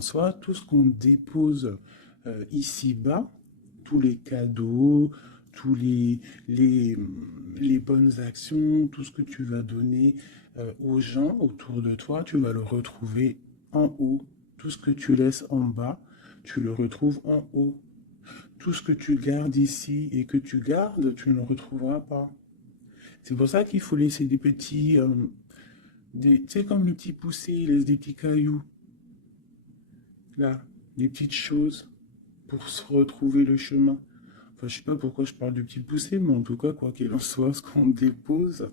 Soit tout ce qu'on dépose ici-bas, tous les cadeaux, tous les bonnes actions, tout ce que tu vas donner aux gens autour de toi, tu vas le retrouver en haut. Tout ce que tu laisses en bas, tu le retrouves en haut. Tout ce que tu gardes ici et que tu gardes, tu ne le retrouveras pas. C'est pour ça qu'il faut laisser des petits, tu sais, comme le petit poussé, il laisse des petits cailloux, là, des petites choses pour se retrouver le chemin. Enfin, je sais pas pourquoi je parle de petits poussés, mais en tout cas, quoi qu'il en soit, ce qu'on dépose,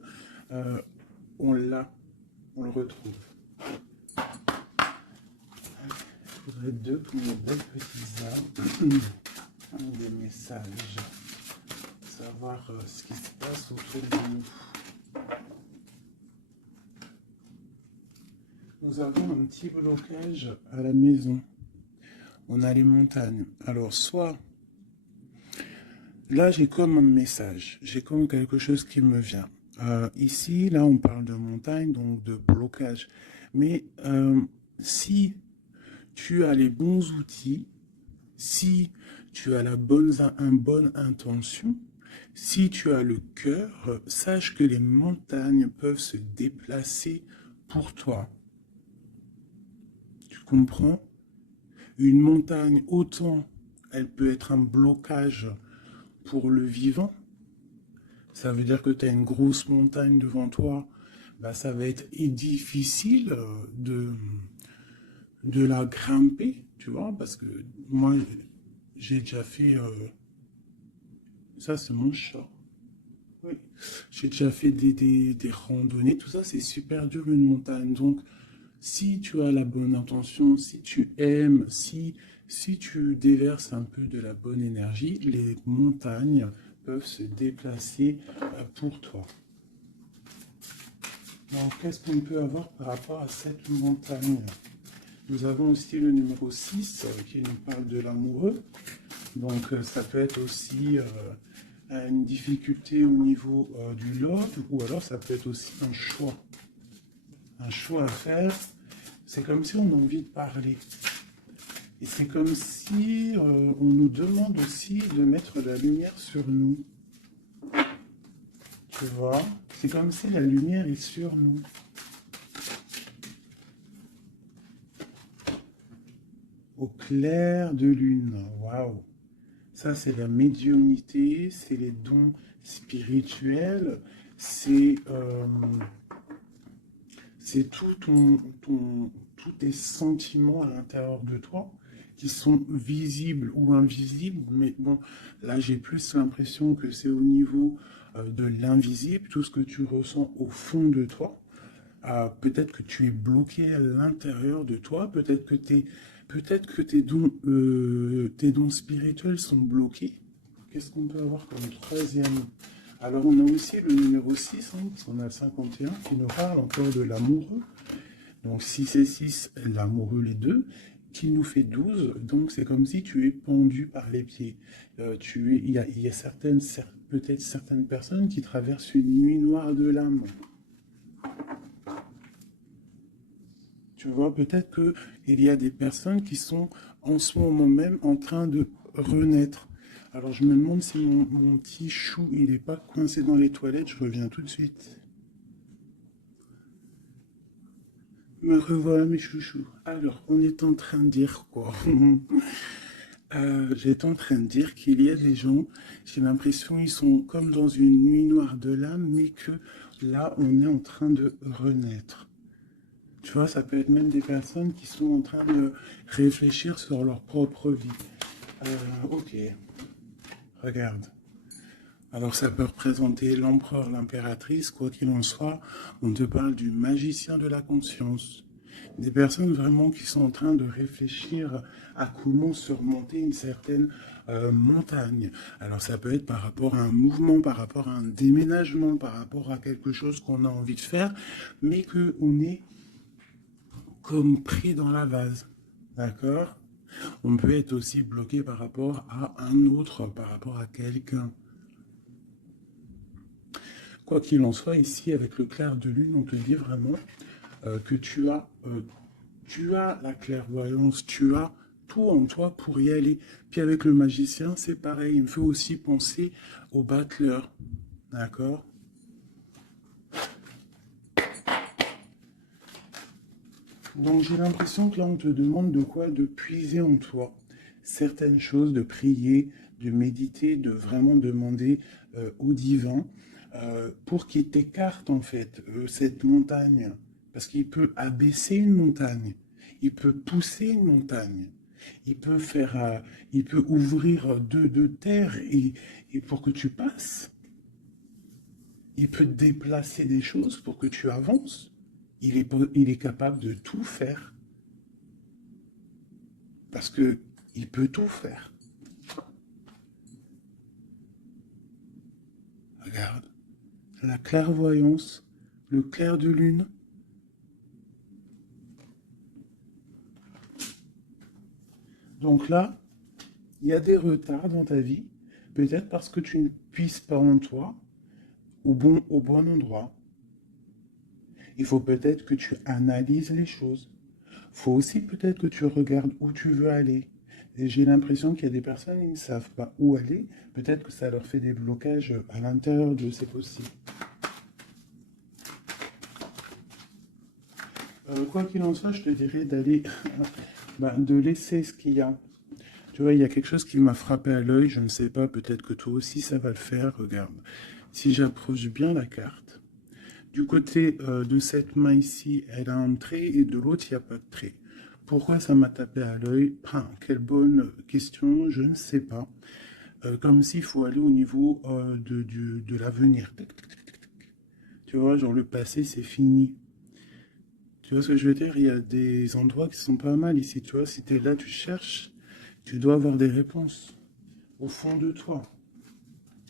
euh, on l'a, on le retrouve. Il faudrait deux pour mes belles petites âmes. Des messages, savoir ce qui se passe autour de nous. Nous avons un petit blocage à la maison. On a les montagnes. Alors, soit, là, j'ai comme un message, j'ai comme quelque chose qui me vient. Ici, là, on parle de montagne, donc de blocage. Mais si tu as les bons outils, si tu as une bonne intention, si tu as le cœur, sache que les montagnes peuvent se déplacer pour toi. Tu comprends? Une montagne, autant elle peut être un blocage pour le vivant. Ça veut dire que tu as une grosse montagne devant toi. Bah, ça va être difficile de la grimper, tu vois, parce que moi, j'ai déjà fait... ça, c'est mon chat. Oui. J'ai déjà fait des randonnées, tout ça, c'est super dur une montagne. Donc, si tu as la bonne intention, si tu aimes, si tu déverses un peu de la bonne énergie, les montagnes peuvent se déplacer pour toi. Donc, qu'est-ce qu'on peut avoir par rapport à cette montagne? Nous avons aussi le numéro 6 qui nous parle de l'amoureux. Donc, ça peut être aussi une difficulté au niveau du love, ou alors ça peut être aussi un choix. Un choix à faire. C'est comme si on a envie de parler. Et c'est comme si on nous demande aussi de mettre la lumière sur nous. Tu vois? C'est comme si la lumière est sur nous. Au clair de lune. Waouh! Ça, c'est la médiumnité, c'est les dons spirituels, c'est tous tes sentiments à l'intérieur de toi qui sont visibles ou invisibles. Mais bon, là, j'ai plus l'impression que c'est au niveau de l'invisible, tout ce que tu ressens au fond de toi. Peut-être que tu es bloqué à l'intérieur de toi, peut-être que tes dons spirituels sont bloqués. Qu'est-ce qu'on peut avoir comme troisième? Alors on a aussi le numéro 6, hein, parce qu'on a le 51 qui nous parle encore de l'amoureux. Donc 6 et 6, l'amoureux les deux, qui nous fait 12. Donc c'est comme si tu es pendu par les pieds. Il y a peut-être certaines personnes qui traversent une nuit noire de l'âme. Tu vois, peut-être qu'il y a des personnes qui sont en ce moment même en train de renaître. Alors je me demande si mon petit chou, il n'est pas coincé dans les toilettes, je reviens tout de suite. Me revoilà mes chouchous. Alors, on est en train de dire quoi? J'étais en train de dire qu'il y a des gens, j'ai l'impression ils sont comme dans une nuit noire de l'âme, mais que là, on est en train de renaître. Tu vois, ça peut être même des personnes qui sont en train de réfléchir sur leur propre vie. Ok, regarde. Alors ça peut représenter l'empereur, l'impératrice, quoi qu'il en soit. On te parle du magicien de la conscience. Des personnes vraiment qui sont en train de réfléchir à comment surmonter une certaine montagne. Alors ça peut être par rapport à un mouvement, par rapport à un déménagement, par rapport à quelque chose qu'on a envie de faire, mais qu'on est comme pris dans la vase. D'accord? On peut être aussi bloqué par rapport à un autre, par rapport à quelqu'un. Quoi qu'il en soit, ici, avec le clair de lune, on te dit vraiment que tu as Tu as la clairvoyance, tu as tout en toi pour y aller. Puis avec le magicien, c'est pareil. Il me fait aussi penser au battleur. D'accord? Donc j'ai l'impression que là, on te demande de quoi? De puiser en toi certaines choses, de prier, de méditer, de vraiment demander au divin pour qu'il t'écarte en fait cette montagne. Parce qu'il peut abaisser une montagne, il peut pousser une montagne, il peut ouvrir deux terres et pour que tu passes. Il peut déplacer des choses pour que tu avances. Il est capable de tout faire. Parce que il peut tout faire. Regarde, la clairvoyance, le clair de lune. Donc là, il y a des retards dans ta vie, peut-être parce que tu ne puisses pas en toi au bon endroit. Il faut peut-être que tu analyses les choses. Il faut aussi peut-être que tu regardes où tu veux aller. Et j'ai l'impression qu'il y a des personnes qui ne savent pas où aller. Peut-être que ça leur fait des blocages à l'intérieur de c'est possible. Quoi qu'il en soit, je te dirais d'aller, de laisser ce qu'il y a. Tu vois, il y a quelque chose qui m'a frappé à l'œil, je ne sais pas, peut-être que toi aussi ça va le faire, regarde. Si j'approche bien la carte, du côté de cette main ici, elle a un trait et de l'autre, il n'y a pas de trait. Pourquoi ça m'a tapé à l'œil? Quelle bonne question, je ne sais pas. Comme s'il faut aller au niveau de l'avenir. Tu vois, genre le passé, c'est fini. Tu vois ce que je veux dire? Il y a des endroits qui sont pas mal ici. Tu vois, si tu es là, tu cherches, tu dois avoir des réponses au fond de toi.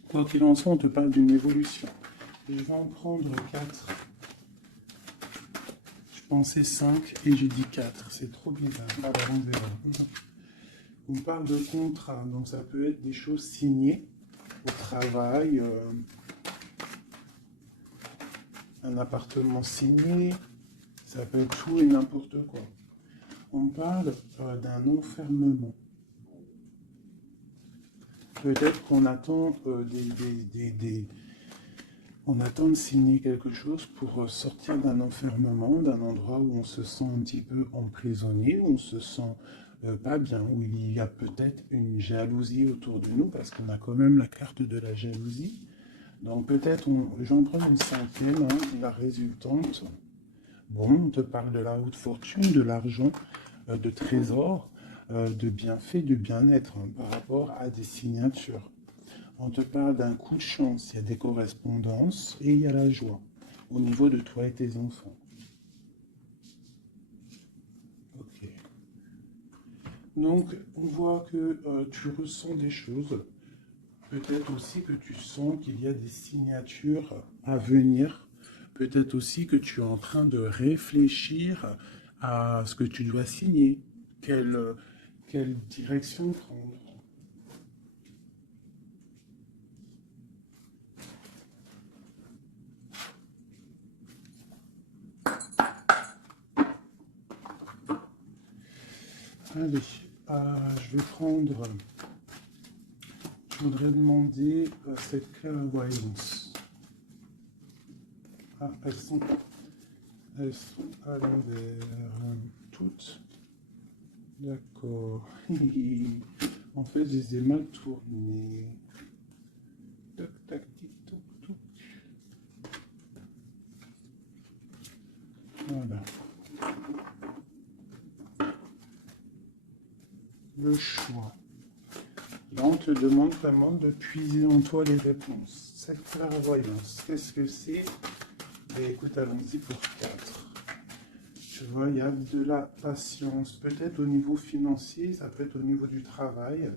Quoi qu'il en soit, on te parle d'une évolution. Je vais en prendre 4. Je pensais 5 et j'ai dit 4. C'est trop bizarre. Alors, on verra. On parle de contrat, donc ça peut être des choses signées au travail, un appartement signé, ça peut être tout et n'importe quoi. On parle d'un enfermement. Peut-être qu'on attend on attend de signer quelque chose pour sortir d'un enfermement, d'un endroit où on se sent un petit peu emprisonné, où on se sent pas bien, où il y a peut-être une jalousie autour de nous, parce qu'on a quand même la carte de la jalousie. Donc peut-être, j'en prends une cinquième, hein, la résultante. Bon, on te parle de la haute fortune, de l'argent, de trésors, de bienfaits, de bien-être hein, par rapport à des signatures. On te parle d'un coup de chance, il y a des correspondances et il y a la joie au niveau de toi et tes enfants. Ok. Donc, on voit que tu ressens des choses. Peut-être aussi que tu sens qu'il y a des signatures à venir. Peut-être aussi que tu es en train de réfléchir à ce que tu dois signer. Quelle direction prendre. Allez, je vais prendre. Je voudrais demander cette clairvoyance. Ah, elles sont à l'envers. Toutes. D'accord. En fait, je les ai mal tournées. Tac, tac, tic, toc, toc. Voilà. Le choix. Là, on te demande vraiment de puiser en toi les réponses. Cette clairvoyance, qu'est-ce que c'est? Écoute, allons-y pour 4. Tu vois, il y a de la patience. Peut-être au niveau financier, ça peut être au niveau du travail.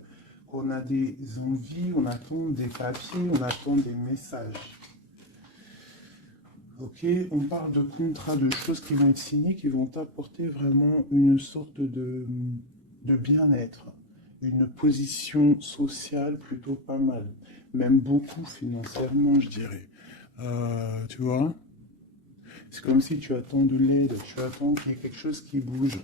On a des envies, on attend des papiers, on attend des messages. Ok, on parle de contrats, de choses qui vont être signées, qui vont apporter vraiment une sorte de bien-être, une position sociale plutôt pas mal, même beaucoup financièrement, je dirais. Tu vois? C'est comme si tu attends de l'aide, tu attends qu'il y ait quelque chose qui bouge.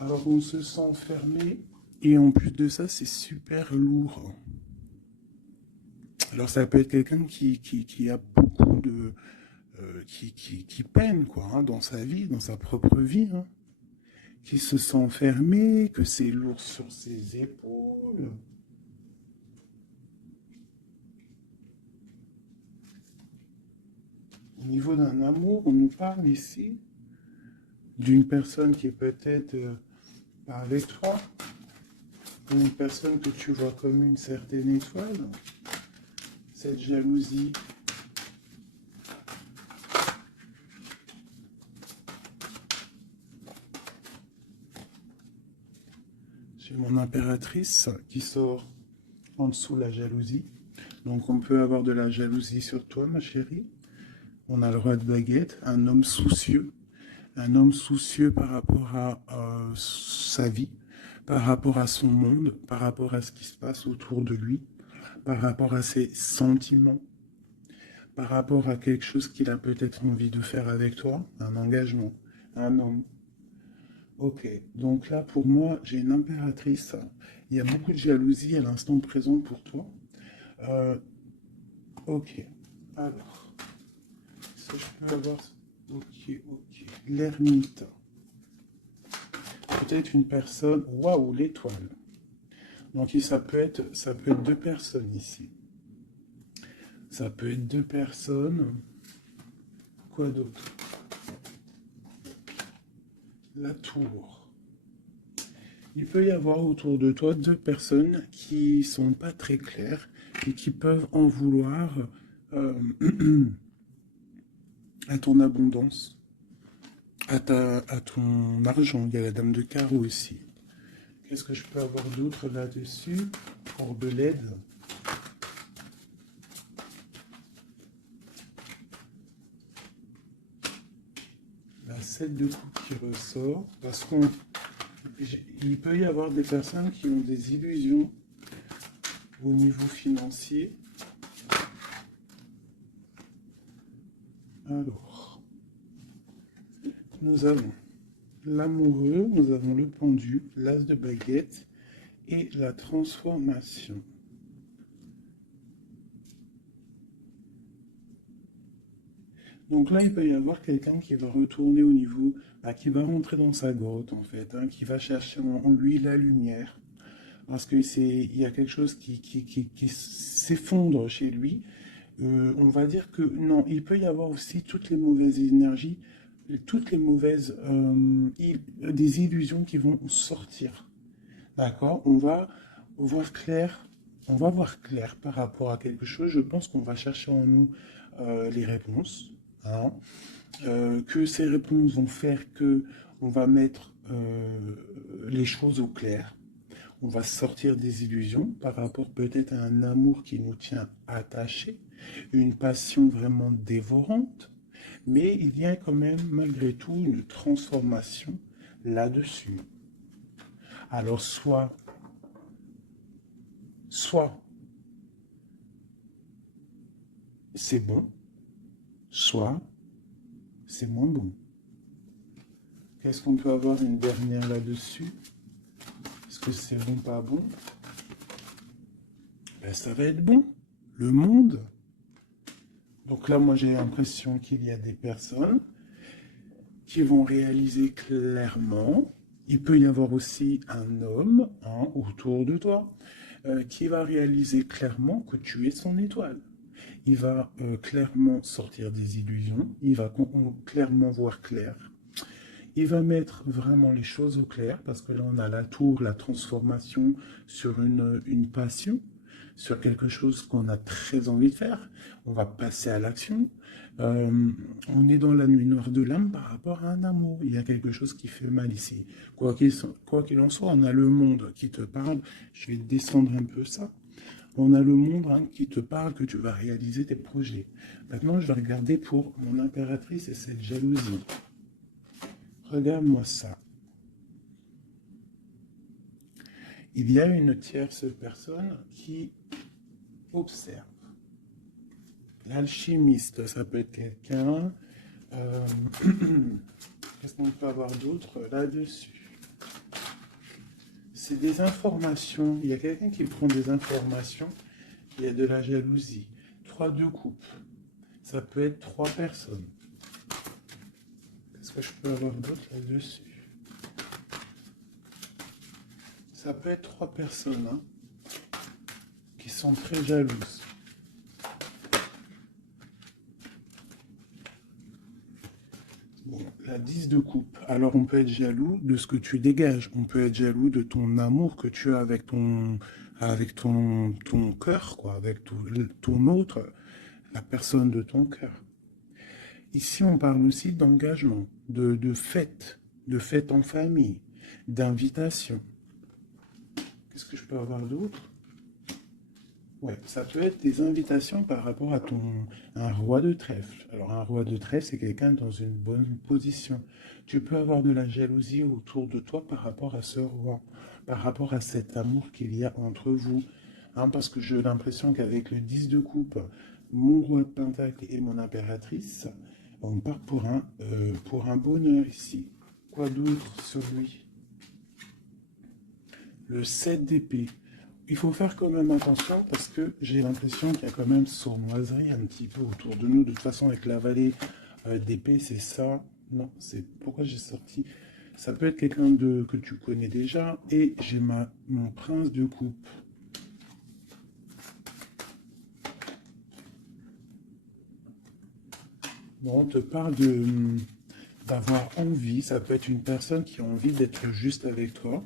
Alors on se sent fermé et en plus de ça, c'est super lourd. Alors ça peut être quelqu'un qui a beaucoup de... qui peine quoi, hein, dans sa vie, dans sa propre vie, hein, qui se sent fermé, que c'est lourd sur ses épaules. Au niveau d'un amour, on nous parle ici d'une personne qui est peut-être pas avec toi, une personne que tu vois comme une certaine étoile. Cette jalousie, j'ai mon impératrice qui sort en dessous la jalousie. Donc on peut avoir de la jalousie sur toi, ma chérie. On a le roi de baguette, un homme soucieux. Un homme soucieux par rapport à sa vie, par rapport à son monde, par rapport à ce qui se passe autour de lui, par rapport à ses sentiments, par rapport à quelque chose qu'il a peut-être envie de faire avec toi, un engagement, un homme. Ok, donc là pour moi j'ai une impératrice, il y a beaucoup de jalousie à l'instant présent pour toi. Euh, ok, alors, est-ce que je peux avoir... Ok, ok, l'ermite. Peut-être une personne... Waouh, l'étoile. Donc ça peut être deux personnes ici. Ça peut être deux personnes. Quoi d'autre? La tour. Il peut y avoir autour de toi deux personnes qui sont pas très claires et qui peuvent en vouloir euh, à ton abondance, à ton argent. Il y a la dame de carreau aussi. Qu'est-ce que je peux avoir d'autre là-dessus pour de l'aide? La 7 de coupe qui ressort, parce qu'il peut y avoir des personnes qui ont des illusions au niveau financier. Alors, nous avons l'amoureux, nous avons le pendu, l'as de baguette et la transformation. Donc là, il peut y avoir quelqu'un qui va retourner au niveau, qui va rentrer dans sa grotte en fait, hein, qui va chercher en lui la lumière. Parce que il y a quelque chose qui s'effondre chez lui. On va dire que non, il peut y avoir aussi toutes les mauvaises énergies, toutes les mauvaises des illusions qui vont sortir. D'accord? Voir clair. On va voir clair par rapport à quelque chose. Je pense qu'on va chercher en nous les réponses. Hein. Que ces réponses vont faire que on va mettre les choses au clair. On va sortir des illusions par rapport peut-être à un amour qui nous tient attachés, une passion vraiment dévorante, mais il y a quand même malgré tout une transformation là-dessus. Alors soit c'est bon, soit c'est moins bon. Qu'est-ce qu'on peut avoir une dernière là-dessus? Est-ce que c'est bon, pas bon? Ben, ça va être bon. Le monde. Donc là, moi, j'ai l'impression qu'il y a des personnes qui vont réaliser clairement. Il peut y avoir aussi un homme hein, autour de toi qui va réaliser clairement que tu es son étoile. Il va clairement sortir des illusions. Il va clairement voir clair. Il va mettre vraiment les choses au clair parce que là on a la tour, la transformation sur une passion, sur quelque chose qu'on a très envie de faire. On va passer à l'action. On est dans la nuit noire de l'âme par rapport à un amour. Il y a quelque chose qui fait mal ici. Quoi qu'il en soit, on a le monde qui te parle. Je vais descendre un peu ça. On a le monde hein, qui te parle que tu vas réaliser tes projets. Maintenant, je vais regarder pour mon impératrice et cette jalousie. Regarde-moi ça. Il y a une tierce personne qui observe. L'alchimiste, ça peut être quelqu'un. euh, Qu'est-ce qu'on peut avoir d'autre là-dessus? C'est des informations. Il y a quelqu'un qui prend des informations. Il y a de la jalousie. 3 de coupe. Ça peut être 3 personnes. Qu'est-ce que je peux avoir d'autre là-dessus? Ça peut être 3 personnes hein, qui sont très jalouses. Bon, la 10 de coupe. Alors on peut être jaloux de ce que tu dégages. On peut être jaloux de ton amour que tu as avec ton cœur, quoi, avec ton autre, la personne de ton cœur. Ici, on parle aussi d'engagement, de fête en famille, d'invitation. Qu'est-ce que je peux avoir d'autre? Ouais, ça peut être des invitations par rapport à un roi de trèfle. Alors, un roi de trèfle, c'est quelqu'un dans une bonne position. Tu peux avoir de la jalousie autour de toi par rapport à ce roi, par rapport à cet amour qu'il y a entre vous. Hein, parce que j'ai l'impression qu'avec le 10 de coupe, mon roi de pentacle et mon impératrice, on part pour un bonheur ici. Quoi d'autre sur lui? Le 7 d'épée. Il faut faire quand même attention parce que j'ai l'impression qu'il y a quand même sournoiserie un petit peu autour de nous. De toute façon, avec la vallée d'épée, c'est ça. Non, c'est pourquoi j'ai sorti. Ça peut être quelqu'un que tu connais déjà. Et j'ai mon prince de coupe. Bon, on te parle d'avoir envie. Ça peut être une personne qui a envie d'être juste avec toi.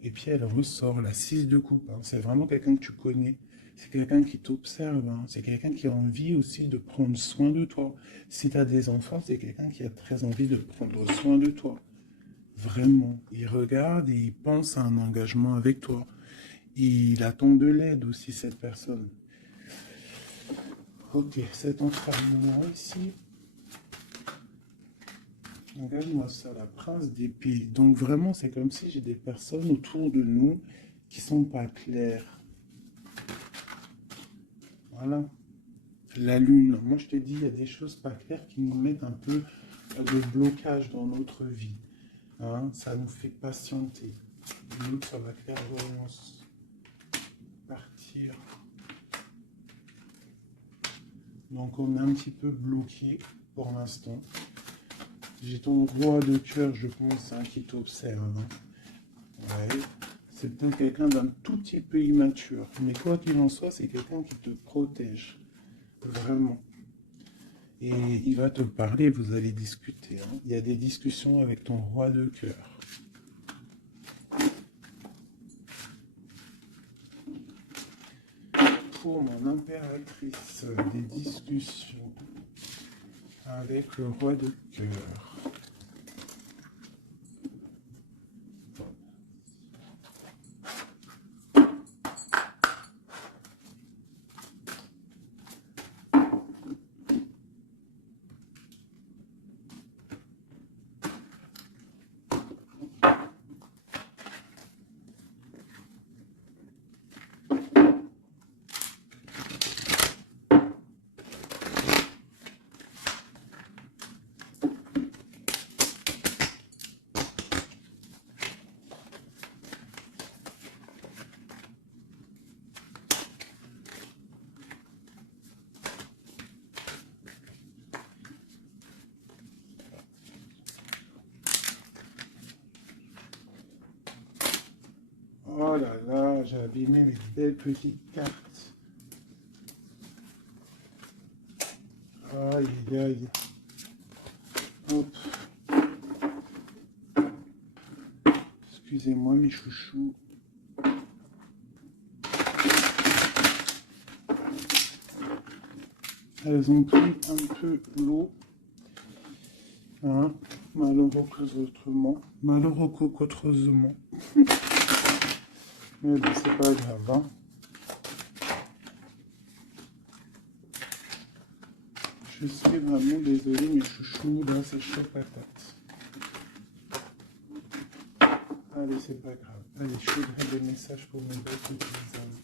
Et puis elle ressort la 6 de coupe. Hein. C'est vraiment quelqu'un que tu connais. C'est quelqu'un qui t'observe. Hein. C'est quelqu'un qui a envie aussi de prendre soin de toi. Si tu as des enfants, c'est quelqu'un qui a très envie de prendre soin de toi. Vraiment. Il regarde et il pense à un engagement avec toi. Il attend de l'aide aussi, cette personne. Ok, c'est ton frère numéro ici. Regarde-moi ça, la prince d'épée. Donc vraiment, c'est comme si j'ai des personnes autour de nous qui sont pas claires. Voilà. La lune. Moi, je te dis, il y a des choses pas claires qui nous mettent un peu de blocage dans notre vie. Hein, ça nous fait patienter. Nous, ça va clairvoyance. Partir. Donc, on est un petit peu bloqué pour l'instant. J'ai ton roi de cœur, je pense, hein, qui t'observe. Hein. Ouais. C'est peut-être quelqu'un d'un tout petit peu immature. Mais quoi qu'il en soit, c'est quelqu'un qui te protège. Vraiment. Et il va te parler, vous allez discuter. Hein. Il y a des discussions avec ton roi de cœur. Pour mon impératrice, des discussions avec le roi de cœur. Oh là là, j'ai abîmé mes belles petites cartes. Aïe, aïe, aïe. Hop. Excusez-moi mes chouchous. Elles ont pris un peu l'eau. Hein, malheureusement. Malheureusement. Mais bon, c'est pas grave. Hein. Je suis vraiment désolé, mes chouchous. Là, c'est chaud patate. Allez, c'est pas grave. Allez, je voudrais des messages pour mes belles petites âmes.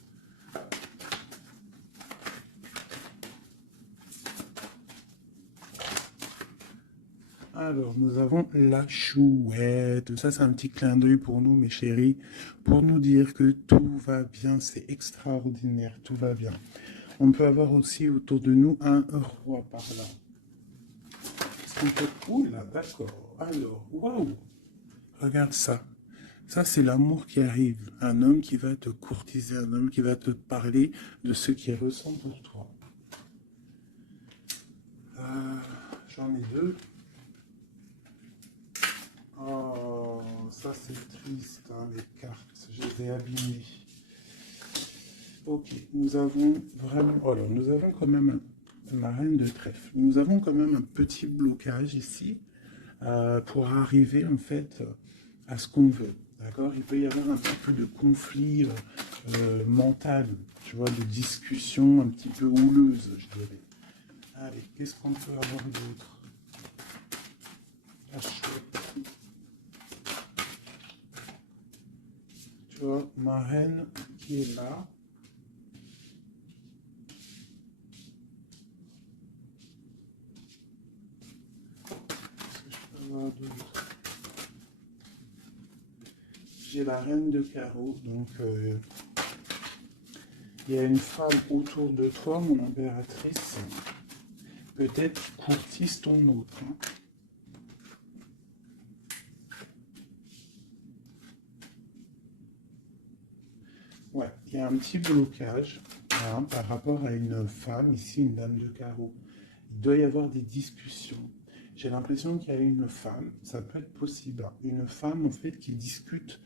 Alors, nous avons la chouette. Ça, c'est un petit clin d'œil pour nous, mes chéris, pour nous dire que tout va bien, c'est extraordinaire, tout va bien. On peut avoir aussi autour de nous un roi par là. Qu'est-ce qu'on peut... Ouh là, d'accord. Alors, waouh! Regarde ça. Ça, c'est l'amour qui arrive. Un homme qui va te courtiser, un homme qui va te parler de ce qu'il ressent pour toi. J'en ai deux. Oh, ça c'est triste, hein, les cartes. Je les ai abîmées. Ok, nous avons vraiment... Oh là, nous avons quand même la reine de trèfle. Nous avons quand même un petit blocage ici pour arriver en fait à ce qu'on veut. D'accord? Il peut y avoir un petit peu de conflit mental, tu vois, de discussion un petit peu houleuse, je dirais. Allez, qu'est-ce qu'on peut avoir d'autre? La chouette. Tu vois, ma reine qui est là. Qu'est-ce que je peux avoir d'autre? J'ai la reine de carreau, donc il y a une femme autour de toi, mon impératrice. Peut-être courtise ton autre. Hein. Ouais, il y a un petit blocage hein, par rapport à une femme, ici une dame de carreau. Il doit y avoir des discussions. J'ai l'impression qu'il y a une femme, ça peut être possible, hein, une femme en fait qui discute,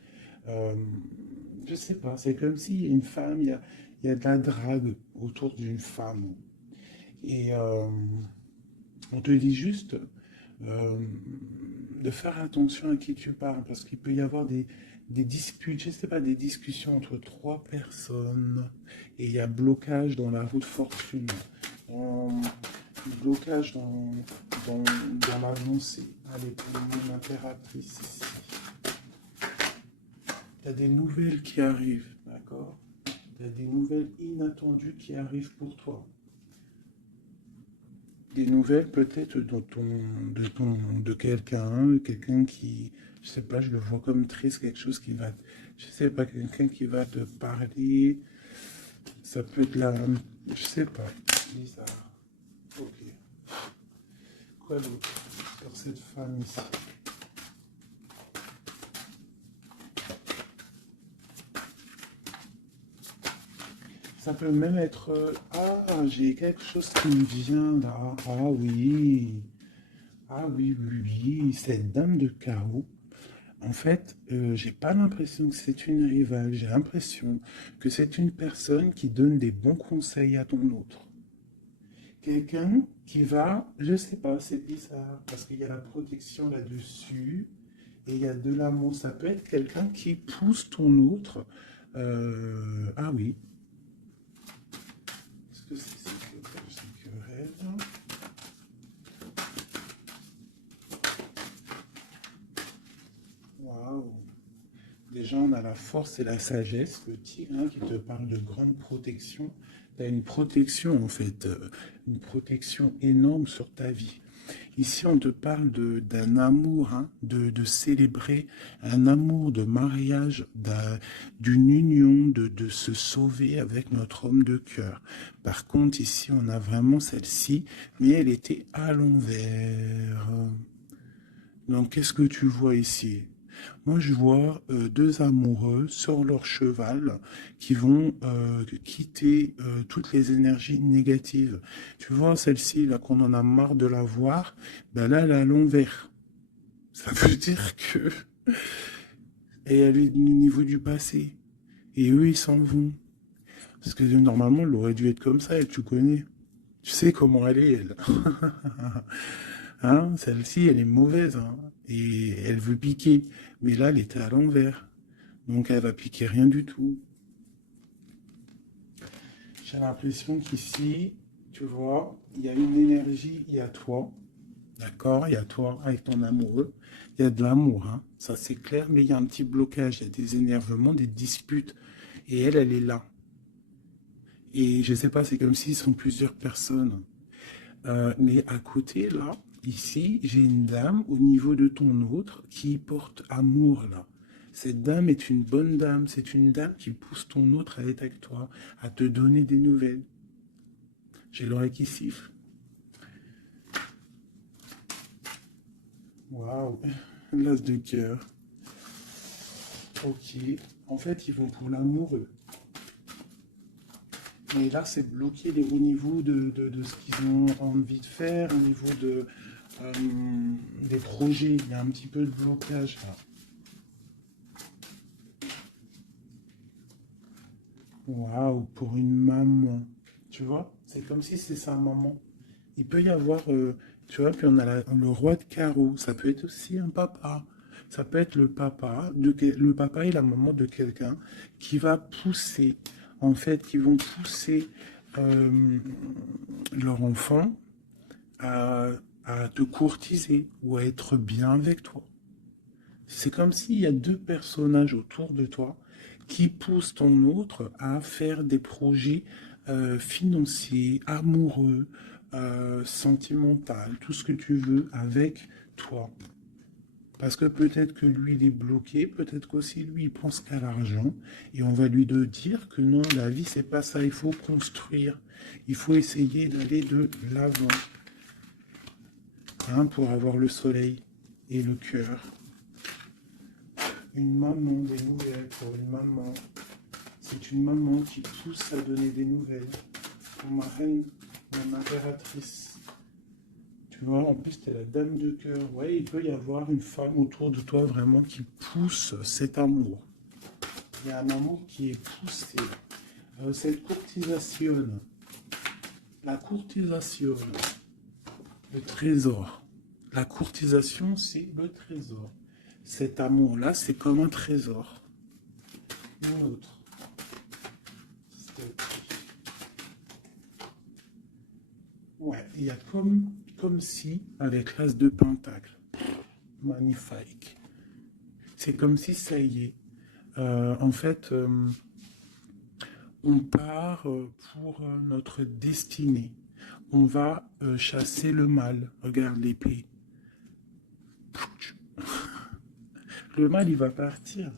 je sais pas, c'est comme s'il y a une femme, il y a de la drague autour d'une femme. Et on te dit juste euh, de faire attention à qui tu parles, parce qu'il peut y avoir des disputes, je sais pas, des discussions entre trois personnes, et il y a blocage dans la route fortune, blocage dans l'avancée. Allez, pour mon impératrice ici. Il y a des nouvelles qui arrivent, d'accord? Il y a des nouvelles inattendues qui arrivent pour toi. Des nouvelles peut-être de quelqu'un qui, je sais pas, je le vois comme triste, quelque chose qui va, je sais pas, quelqu'un qui va te parler, ça peut être là, je sais pas, bizarre. Ok. Quoi d'autre sur cette femme ici? Ça peut même être, ah, j'ai quelque chose qui me vient là, ah oui. Ah oui, oui, oui, cette dame de carreau, en fait, j'ai pas l'impression que c'est une rivale, j'ai l'impression que c'est une personne qui donne des bons conseils à ton autre. Quelqu'un qui va, je sais pas, c'est bizarre, parce qu'il y a la protection là-dessus, et il y a de l'amour. Ça peut être quelqu'un qui pousse ton autre. Ah oui. Est-ce que c'est querelle? Waouh. Déjà, on a la force et la sagesse, le tigre, hein, qui te parle de grande protection. Tu as une protection, en fait, une protection énorme sur ta vie. Ici, on te parle d'un amour, hein, de célébrer un amour de mariage, d'une union, de se sauver avec notre homme de cœur. Par contre, ici, on a vraiment celle-ci, mais elle était à l'envers. Donc, qu'est-ce que tu vois ici? Moi, je vois deux amoureux sur leur cheval qui vont quitter toutes les énergies négatives. Tu vois, celle-ci, là, qu'on en a marre de la voir, ben là, elle est à l'envers. Ça veut dire que... Et elle est au niveau du passé. Et eux, ils s'en vont. Parce que normalement, elle aurait dû être comme ça, elle, tu connais. Tu sais comment elle est, elle. Hein, celle-ci, elle est mauvaise, hein, et elle veut piquer. Mais là, elle était à l'envers. Donc, elle va piquer rien du tout. J'ai l'impression qu'ici, tu vois, il y a une énergie, il y a toi. D'accord? Il y a toi avec ton amoureux. Il y a de l'amour, hein. Ça, c'est clair, mais il y a un petit blocage. Il y a des énervements, des disputes. Et elle, elle est là. Et je sais pas, c'est comme s'ils sont plusieurs personnes. Mais à côté, là, Ici, j'ai une dame au niveau de ton autre qui porte amour là. Cette dame est une bonne dame, c'est une dame qui pousse ton autre à être avec toi, à te donner des nouvelles. J'ai l'oreille qui siffle. Waouh, l'as de cœur. Ok, en fait, ils vont pour l'amour, eux. Mais là, c'est bloqué au niveau de ce qu'ils ont envie de faire, au niveau euh, des projets. Il y a un petit peu de blocage là. Waouh, pour une maman. Tu vois, c'est comme si c'est sa maman. Il peut y avoir, tu vois, puis on a le roi de carreau. Ça peut être aussi un papa. Ça peut être le papa et la maman de quelqu'un qui va pousser, en fait, qui vont pousser euh, leur enfant à, à te courtiser ou à être bien avec toi. C'est comme s'il y a deux personnages autour de toi qui poussent ton autre à faire des projets financiers, amoureux, sentimentaux, tout ce que tu veux avec toi. Parce que peut-être que lui, il est bloqué, peut-être qu'aussi lui, il pense qu'à l'argent. Et on va lui dire que non, la vie, c'est pas ça. Il faut construire. Il faut essayer d'aller de l'avant, hein, pour avoir le soleil et le cœur. Une maman, des nouvelles pour une maman. C'est une maman qui pousse à donner des nouvelles. Pour ma reine, mon impératrice. Tu vois, en plus, tu es la dame de cœur. Ouais, il peut y avoir une femme autour de toi vraiment qui pousse cet amour. Il y a un amour qui est poussé. Cette courtisation, la courtisation, le trésor. La courtisation, c'est le trésor. Cet amour-là, c'est comme un trésor. Une autre. Ouais, il y a comme si, avec l'as de pentacle, magnifique. C'est comme si ça y est. En fait, on part pour notre destinée. On va chasser le mal. Regarde l'épée. Le mal, il va partir.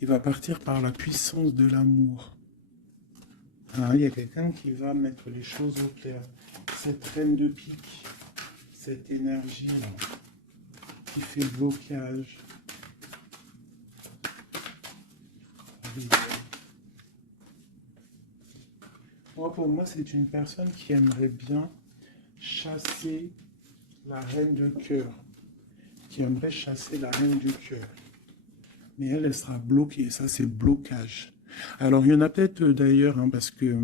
Il va partir par la puissance de l'amour. Hein, il y a quelqu'un qui va mettre les choses au clair. Cette reine de pique, cette énergie-là, qui fait blocage. Moi, pour moi, c'est une personne qui aimerait bien chasser la reine de cœur. Qui aimerait chasser la reine du cœur. Mais elle, elle sera bloquée. Ça, c'est blocage. Alors, il y en a peut-être d'ailleurs, hein, parce que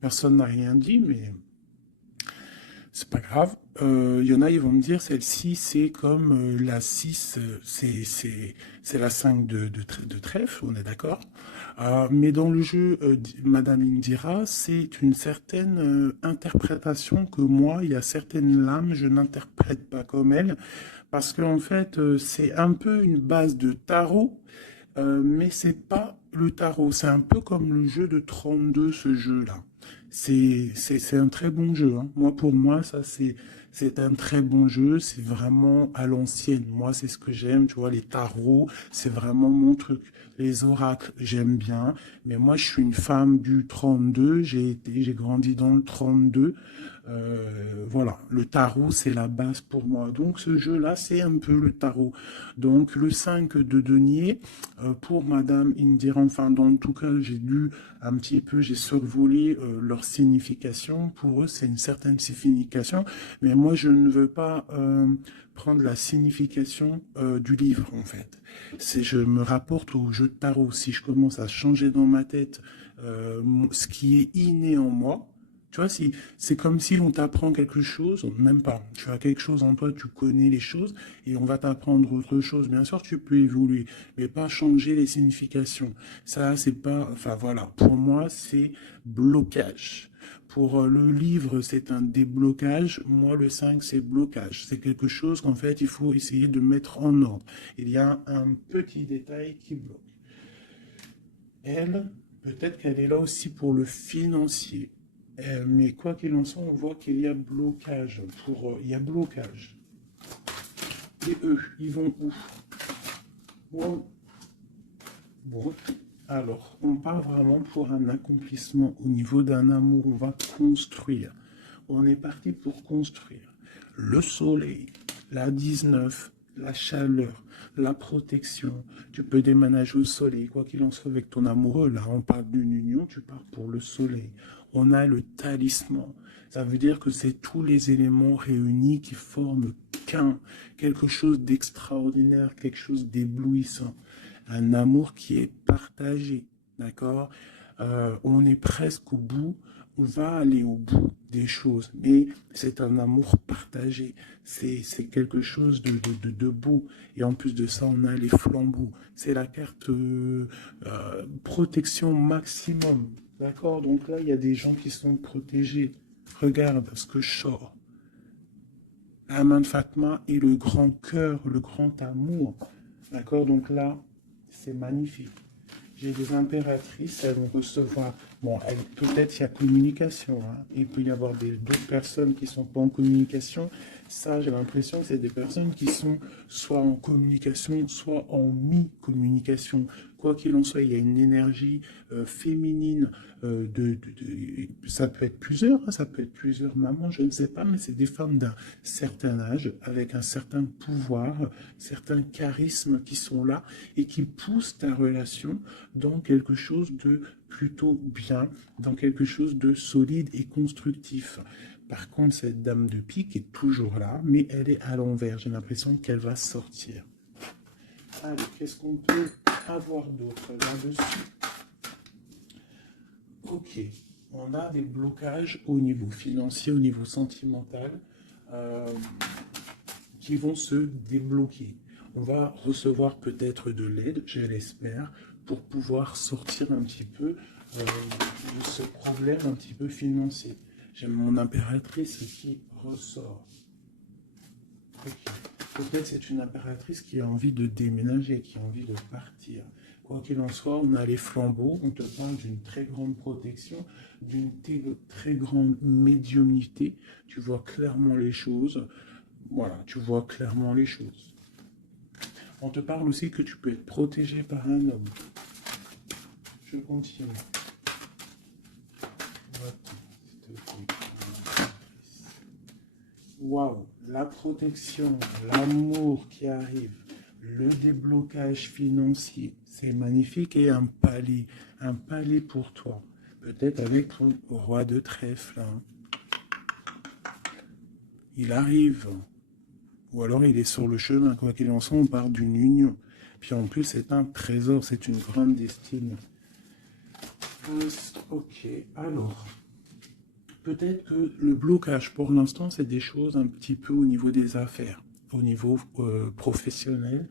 personne n'a rien dit, mais c'est pas grave. Il y en a, ils vont me dire, celle-ci, c'est comme la 6, c'est la 5 de trèfle, on est d'accord. Mais dans le jeu, Madame Indira, c'est une certaine interprétation que moi, il y a certaines lames, je n'interprète pas comme elle, parce qu'en fait, c'est un peu une base de tarot, mais c'est pas le tarot. C'est un peu comme le jeu de 32, ce jeu-là. C'est un très bon jeu, hein. Moi, pour moi, ça, c'est un très bon jeu. C'est vraiment à l'ancienne. Moi, c'est ce que j'aime. Tu vois, les tarots, c'est vraiment mon truc. Les oracles, j'aime bien. Mais moi, je suis une femme du 32. J'ai grandi dans le 32. Voilà, le tarot, c'est la base pour moi. Donc, ce jeu-là, c'est un peu le tarot. Donc, le 5 de denier, pour Madame Indira, enfin, dans tout cas, j'ai lu un petit peu, j'ai survolé leur signification. Pour eux, c'est une certaine signification, mais moi, je ne veux pas prendre la signification du livre, en fait. Je me rapporte au jeu de tarot. Si je commence à changer dans ma tête ce qui est inné en moi, tu vois, si, c'est comme si on t'apprend quelque chose, même pas. Tu as quelque chose en toi, tu connais les choses, et on va t'apprendre autre chose. Bien sûr, tu peux évoluer, mais pas changer les significations. Ça, c'est pas, enfin voilà. Pour moi, c'est blocage. Pour le livre, c'est un déblocage. Moi, le 5, c'est blocage. C'est quelque chose qu'en fait, il faut essayer de mettre en ordre. Il y a un petit détail qui bloque. Elle, peut-être qu'elle est là aussi pour le financier. Mais quoi qu'il en soit, on voit qu'il y a blocage. Il y a blocage. Et eux, ils vont où? Bon, bon. Alors, on part vraiment pour un accomplissement au niveau d'un amour. On va construire. On est parti pour construire. Le soleil, la 19, la chaleur, la protection. Tu peux déménager au soleil, quoi qu'il en soit avec ton amoureux. Là, on parle d'une union, tu pars pour le soleil. On a le talisman. Ça veut dire que c'est tous les éléments réunis qui forment quelque chose d'extraordinaire, quelque chose d'éblouissant. Un amour qui est partagé, d'accord? On est presque au bout, on va aller au bout des choses, mais c'est un amour partagé, c'est quelque chose de beau. Et en plus de ça, on a les flambeaux. C'est la carte protection maximum, d'accord? Donc là, il y a des gens qui sont protégés. Regarde ce que je sors. La main de Fatma et le grand cœur, le grand amour. D'accord? Donc là, c'est magnifique. J'ai des impératrices, elles vont recevoir. Bon, peut-être il y a communication. Hein. Il peut y avoir d'autres personnes qui ne sont pas en communication. Ça, j'ai l'impression que c'est des personnes qui sont soit en communication, soit en mi-communication. Quoi qu'il en soit, il y a une énergie féminine. Ça peut être plusieurs, hein, ça peut être plusieurs mamans, je ne sais pas, mais c'est des femmes d'un certain âge, avec un certain pouvoir, certains charismes qui sont là et qui poussent ta relation dans quelque chose de plutôt bien, dans quelque chose de solide et constructif. Par contre, cette dame de pique est toujours là, mais elle est à l'envers. J'ai l'impression qu'elle va sortir. Allez, qu'est-ce qu'on peut avoir d'autre là-dessus? Ok, on a des blocages au niveau financier, au niveau sentimental, euh, qui vont se débloquer. On va recevoir peut-être de l'aide, je l'espère, pour pouvoir sortir un petit peu de ce problème un petit peu financier. J'ai mon impératrice qui ressort. Okay. Peut-être c'est une impératrice qui a envie de déménager, qui a envie de partir. Quoi qu'il en soit, on a les flambeaux, on te parle d'une très grande protection, d'une très grande médiumnité. Tu vois clairement les choses. Voilà, tu vois clairement les choses. On te parle aussi que tu peux être protégé par un homme. Je continue. Waouh, la protection, l'amour qui arrive, le déblocage financier, c'est magnifique et un palais pour toi. Peut-être avec ton roi de trèfle. Hein. Il arrive, ou alors il est sur le chemin, quoi qu'il en soit, on part d'une union. Puis en plus, c'est un trésor, c'est une grande destinée. Ok, alors, peut-être que le blocage pour l'instant, c'est des choses un petit peu au niveau des affaires, au niveau professionnel.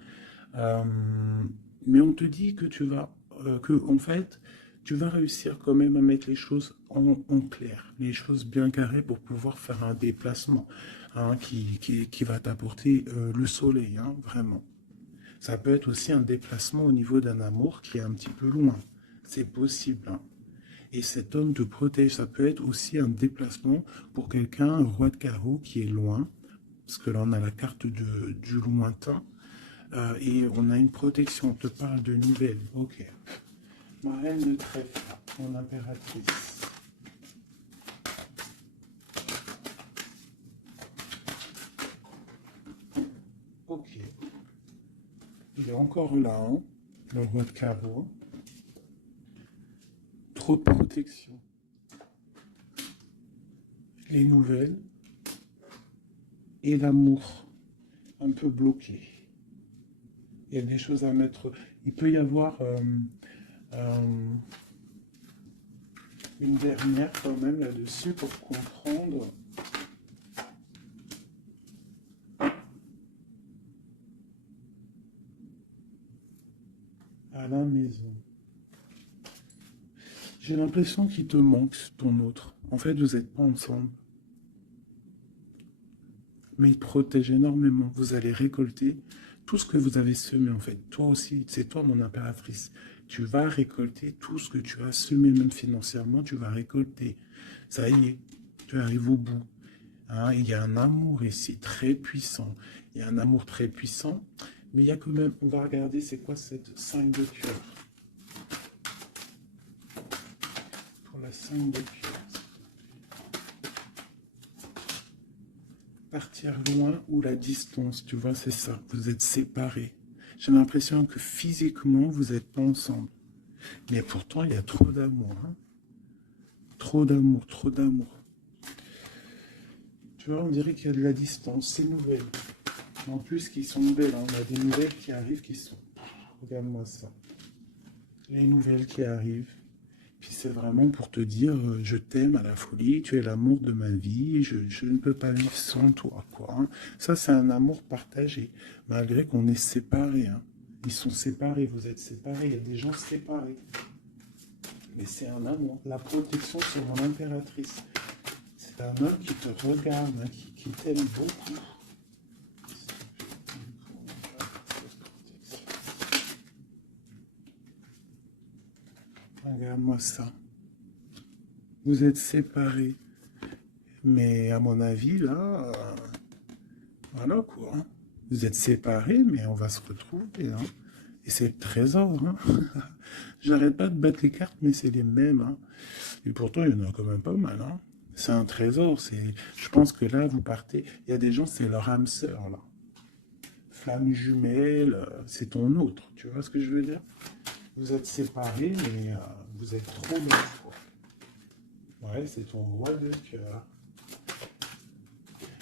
Mais on te dit que en fait, tu vas réussir quand même à mettre les choses en clair, les choses bien carrées pour pouvoir faire un déplacement hein, qui va t'apporter le soleil, hein, vraiment. Ça peut être aussi un déplacement au niveau d'un amour qui est un petit peu loin. C'est possible. Hein. Et cet homme te protège. Ça peut être aussi un déplacement pour quelqu'un, un roi de carreau qui est loin. Parce que là, on a la carte du lointain. Et on a une protection. On te parle de nouvelles. Ok. Ma reine de trèfle, mon impératrice. Ok. Il est encore là, hein, le roi de carreau. Trop de protection. Les nouvelles et l'amour un peu bloqué. Il y a des choses à mettre. Il peut y avoir une dernière quand même là-dessus pour comprendre. À la maison. J'ai l'impression qu'il te manque ton autre. En fait, vous n'êtes pas ensemble. Mais il te protège énormément. Vous allez récolter tout ce que vous avez semé, en fait. Toi aussi, c'est toi mon impératrice. Tu vas récolter tout ce que tu as semé, même financièrement, tu vas récolter. Ça y est, tu arrives au bout. Hein, il y a un amour ici très puissant. Il y a un amour très puissant, mais il y a quand même, on va regarder c'est quoi cette 5 de cœur. Pour la 5 de cœur. Partir loin ou la distance, tu vois, c'est ça. Vous êtes séparés. J'ai l'impression que physiquement, vous n'êtes pas ensemble. Mais pourtant, il y a trop d'amour. Hein. Trop d'amour, trop d'amour. Tu vois, on dirait qu'il y a de la distance. C'est nouvelle. En plus, qui sont belles. Hein. On a des nouvelles qui arrivent qui sont... Regarde-moi ça. Les nouvelles qui arrivent. Puis c'est vraiment pour te dire, je t'aime à la folie, tu es l'amour de ma vie, je ne peux pas vivre sans toi, quoi. Hein. Ça, c'est un amour partagé, malgré qu'on est séparés. Hein. Ils sont séparés, vous êtes séparés, il y a des gens séparés. Mais c'est un amour. La protection, c'est mon impératrice. C'est un homme qui te regarde, hein, qui t'aime beaucoup. Regarde-moi ça. Vous êtes séparés. Mais à mon avis, là, voilà quoi. Hein. Vous êtes séparés, mais on va se retrouver. Hein. Et c'est le trésor. Hein. J'arrête pas de battre les cartes, mais c'est les mêmes. Hein. Et pourtant, il y en a quand même pas mal. Hein. C'est un trésor. Je pense que là, vous partez. Il y a des gens, c'est leur âme sœur, là. Flamme jumelle, c'est ton autre. Tu vois ce que je veux dire? Vous êtes séparés, mais vous êtes trop loin. Ouais, c'est ton roi de cœur.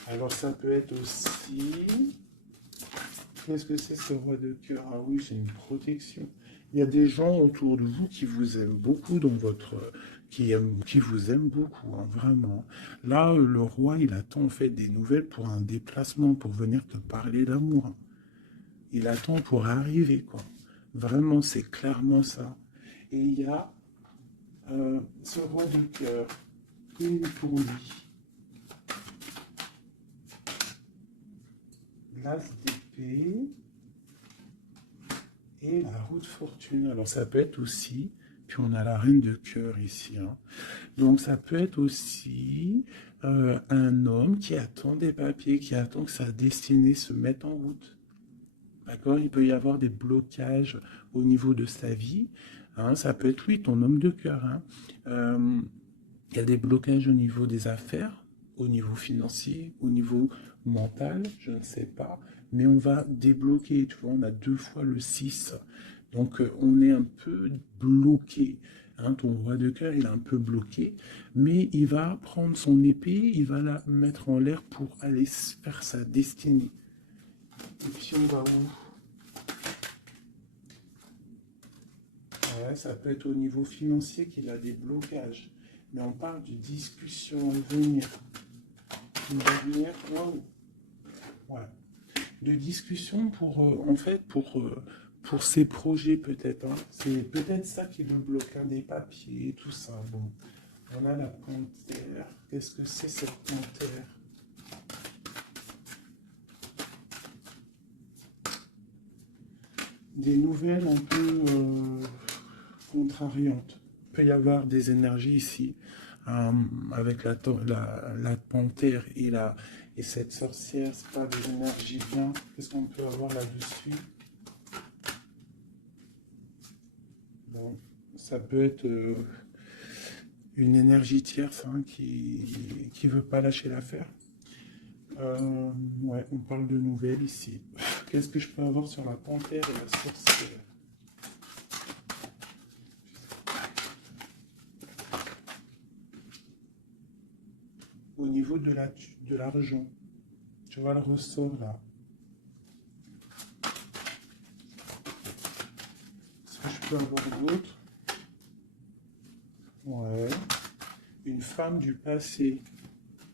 Alors ça peut être aussi... Qu'est-ce que c'est ce roi de cœur? Ah oui, j'ai une protection. Il y a des gens autour de vous qui vous aiment beaucoup dans votre... qui vous aiment beaucoup, hein, vraiment. Là, le roi, il attend en fait des nouvelles pour un déplacement, pour venir te parler d'amour. Il attend pour arriver, quoi. Vraiment, c'est clairement ça. Et il y a ce roi de cœur, une pour lui. L'as d'épée et la roue de fortune. Alors ça peut être aussi, puis on a la reine de cœur ici. Hein. Donc ça peut être aussi un homme qui attend des papiers, qui attend que sa destinée se mette en route. D'accord? Il peut y avoir des blocages au niveau de sa vie. Hein. Ça peut être, oui, ton homme de cœur. Hein. Il y a des blocages au niveau des affaires, au niveau financier, au niveau mental, je ne sais pas. Mais on va débloquer, tu vois, on a 2 fois le 6. Donc on est un peu bloqué. Hein, ton roi de cœur, il est un peu bloqué. Mais il va prendre son épée, il va la mettre en l'air pour aller faire sa destinée. Et puis on va où? Ouais, ça peut être au niveau financier qu'il a des blocages. Mais on parle de discussion à venir. Une dernière, wow. Ouais. De discussion pour, en fait, pour ses projets peut-être. Hein. C'est peut-être ça qui veut bloquer des papiers, tout ça. Bon. On a la panthère. Qu'est-ce que c'est cette panthère? Des nouvelles un peu contrariantes. Il peut y avoir des énergies ici. Avec la panthère et cette sorcière, c'est pas des énergies bien. Qu'est-ce qu'on peut avoir là-dessus? Bon, ça peut être une énergie tierce hein, qui veut pas lâcher l'affaire. Ouais, on parle de nouvelles ici. Qu'est-ce que je peux avoir sur la panthère et la sorcière? Au niveau de l'argent, tu vois le ressort là. Est-ce que je peux avoir d'autres? Ouais. Une femme du passé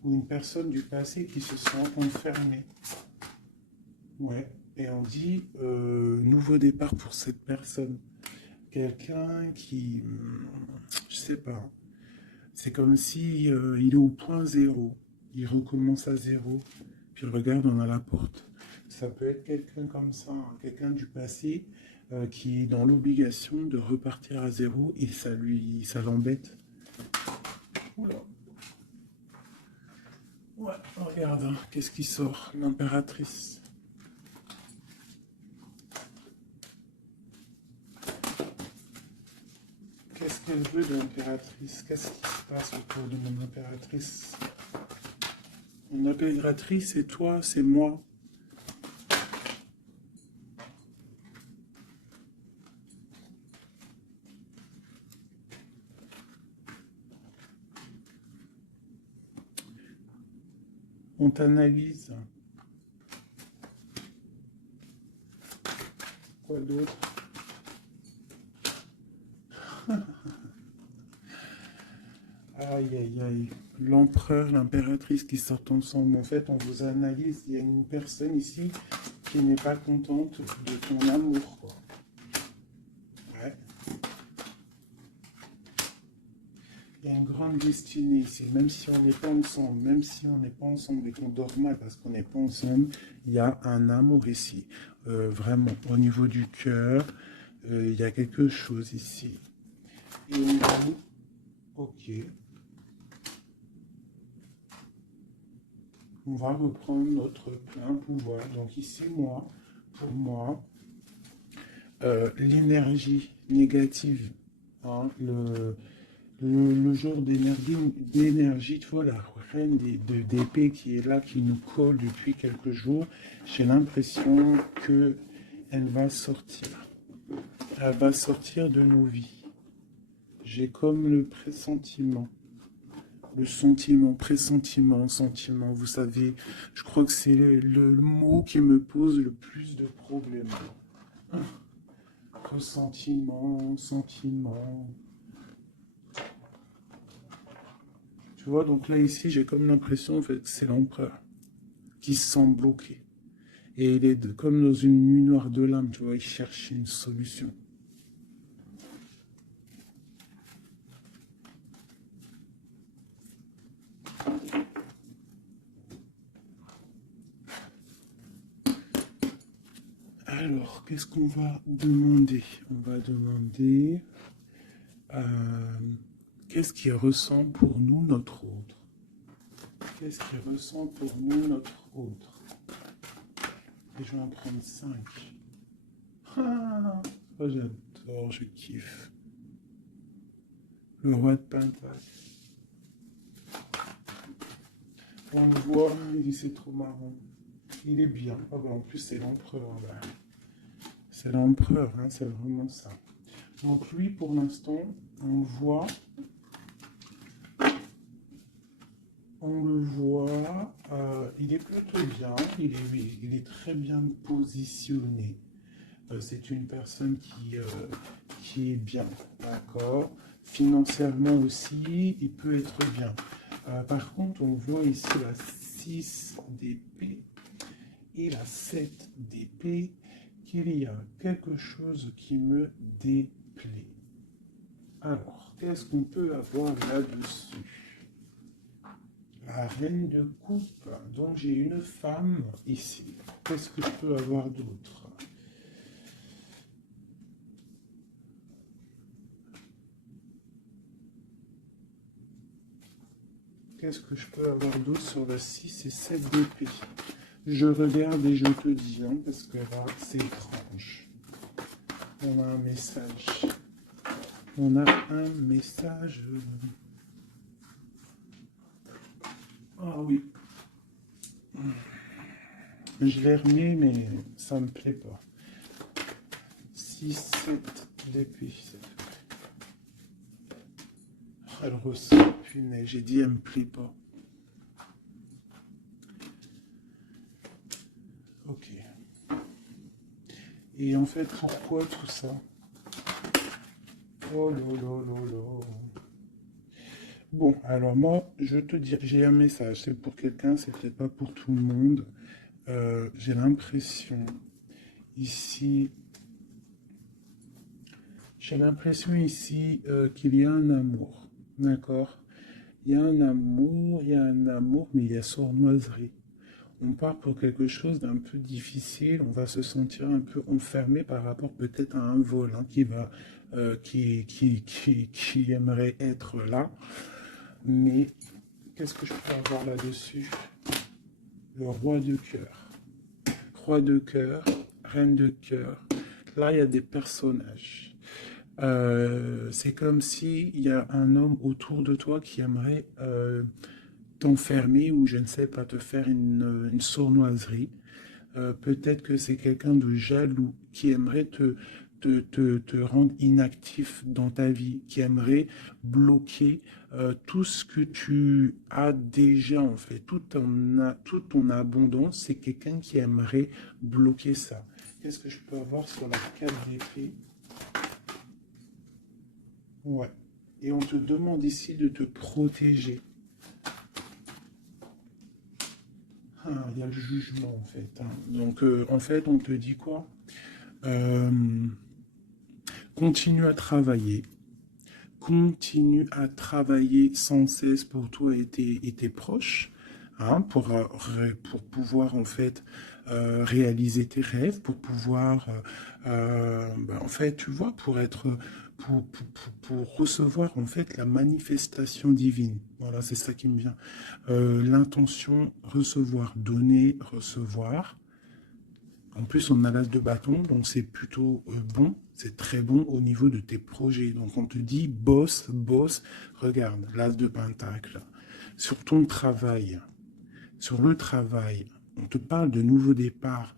ou une personne du passé qui se sent enfermée. Ouais. Et on dit nouveau départ pour cette personne. Quelqu'un qui, je sais pas. C'est comme si il est au point zéro. Il recommence à zéro. Puis regarde, on a la porte. Ça peut être quelqu'un comme ça, hein, quelqu'un du passé qui est dans l'obligation de repartir à zéro et ça l'embête. Oula. Ouais, regarde, hein, qu'est-ce qui sort? L'impératrice. Qu'est-ce qu'elle veut de l'impératrice? Qu'est-ce qui se passe autour de mon impératrice? Mon impératrice, c'est toi, c'est moi. On t'analyse. Quoi d'autre? Aïe, aïe, aïe. L'empereur, l'impératrice qui sortent ensemble. En fait, on vous analyse. Il y a une personne ici qui n'est pas contente de ton amour, quoi. Ouais. Il y a une grande destinée ici. Même si on n'est pas ensemble, même si on n'est pas ensemble et qu'on dort mal parce qu'on n'est pas ensemble, il y a un amour ici. Vraiment, au niveau du cœur, il y a quelque chose ici. Et au niveau... Ok. On va reprendre notre plein pouvoir. Donc ici, moi, pour moi, l'énergie négative, hein, le genre d'énergie, tu vois, la reine d'épée qui est là, qui nous colle depuis quelques jours, j'ai l'impression que elle va sortir. Elle va sortir de nos vies. J'ai comme le pressentiment. Le sentiment, pressentiment, sentiment, vous savez, je crois que c'est le mot qui me pose le plus de problèmes. Ressentiment, sentiment. Tu vois, donc là, ici, j'ai comme l'impression, en fait, que c'est l'empereur qui se sent bloqué. Et il est comme dans une nuit noire de l'âme, tu vois, il cherche une solution. Alors, qu'est-ce qu'on va demander? On va demander qu'est-ce qui ressent pour nous notre autre? Qu'est-ce qui ressent pour nous notre autre? Et je vais en prendre 5. Ah, oh, j'adore, je kiffe. Le roi de Pentacle. On le voit, il dit c'est trop marrant. Il est bien. Ah bah, en plus, c'est l'empereur. Bah. C'est l'empereur, hein, c'est vraiment ça. Donc lui, pour l'instant, on le voit. On le voit, il est plutôt bien, il est très bien positionné. C'est une personne qui est bien, d'accord. Financièrement aussi, il peut être bien. Par contre, on voit ici la 6 d'épée et la 7 d'épée, qu'il y a quelque chose qui me déplaît. Alors, qu'est-ce qu'on peut avoir là-dessus? La reine de coupe. Donc j'ai une femme ici. Qu'est-ce que je peux avoir d'autre? Qu'est-ce que je peux avoir d'autre sur la 6 et 7 d'épée? Je regarde et je te dis, hein, parce que là, c'est étrange. On a un message. On a un message. Ah oui. Je l'ai remis, mais ça me plaît pas. 6, 7 d'épée. Elle ressent, punaise, j'ai dit, elle me plaît pas. Ok. Et en fait, pourquoi tout ça? Oh là là là là. Bon, alors moi, je te dis, j'ai un message. C'est pour quelqu'un, c'est peut-être pas pour tout le monde. J'ai l'impression ici, qu'il y a un amour. D'accord? Il y a un amour, mais il y a sournoiserie. On part pour quelque chose d'un peu difficile, on va se sentir un peu enfermé par rapport peut-être à un vol hein, qui aimerait être là. Mais qu'est-ce que je peux avoir là-dessus? Le roi de cœur. Roi de cœur, reine de cœur. Là, il y a des personnages. C'est comme s'il y a un homme autour de toi qui aimerait t'enfermer ou je ne sais pas, te faire une sournoiserie. Peut-être que c'est quelqu'un de jaloux qui aimerait te rendre inactif dans ta vie, qui aimerait bloquer tout ce que tu as déjà en fait, toute ton abondance, c'est quelqu'un qui aimerait bloquer ça. Qu'est-ce que je peux avoir sur la 4 d'épée? Ouais. Et on te demande ici de te protéger. Ah, il y a le jugement en fait, hein. Donc en fait, on te dit quoi? Euh, Continue à travailler. Continue à travailler sans cesse pour toi et tes proches, hein, pour pouvoir en fait réaliser tes rêves, pour pouvoir, en fait, tu vois, pour être, pour recevoir en fait la manifestation divine. Voilà, c'est ça qui me vient. L'intention, recevoir, donner, recevoir. En plus, on a l'as de bâton, donc c'est plutôt bon, c'est très bon au niveau de tes projets. Donc on te dit, bosse, bosse, regarde, l'as de pentacle. Sur ton travail, sur le travail, on te parle de nouveau départ,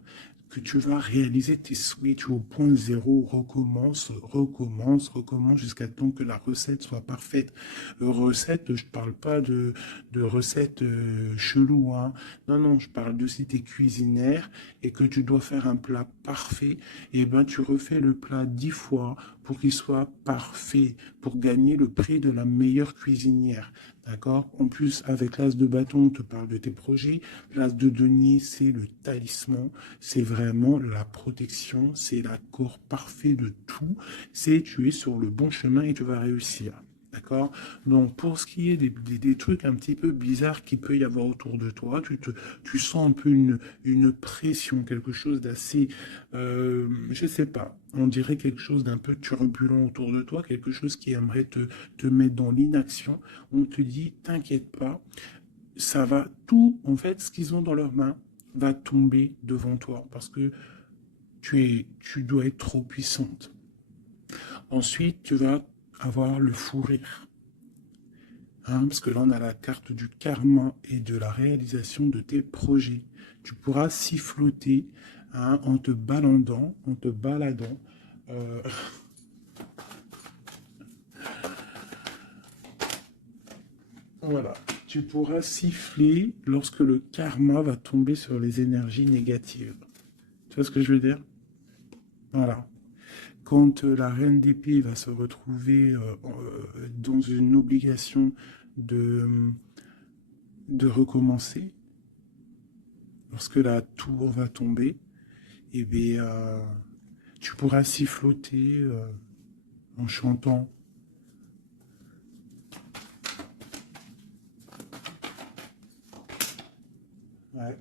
que tu vas réaliser tes switches au point zéro, recommence, recommence, recommence jusqu'à temps que la recette soit parfaite. Recette, je ne parle pas de recette chelou, hein. Non, non, je parle de si tu es cuisinière et que tu dois faire un plat parfait, et ben tu refais le plat 10 fois pour qu'il soit parfait, pour gagner le prix de la meilleure cuisinière. D'accord? En plus, avec l'as de bâton, on te parle de tes projets. L'as de denier, c'est le talisman. C'est vraiment la protection. C'est l'accord parfait de tout. C'est tu es sur le bon chemin et tu vas réussir. D'accord? Donc, pour ce qui est des trucs un petit peu bizarres qu'il peut y avoir autour de toi, tu sens un peu une pression, quelque chose d'assez, je sais pas, on dirait quelque chose d'un peu turbulent autour de toi, quelque chose qui aimerait te mettre dans l'inaction. On te dit, t'inquiète pas, ça va, tout, en fait, ce qu'ils ont dans leurs mains va tomber devant toi parce que tu dois être trop puissante. Ensuite, tu vas avoir le fou rire. Hein, parce que là, on a la carte du karma et de la réalisation de tes projets. Tu pourras siffloter hein, en te baladant, en te baladant. euh, voilà. Tu pourras siffler lorsque le karma va tomber sur les énergies négatives. Tu vois ce que je veux dire? Voilà. Quand la reine d'épée va se retrouver dans une obligation de, de recommencer, lorsque la tour va tomber, eh bien, tu pourras siffloter en chantant. Ouais.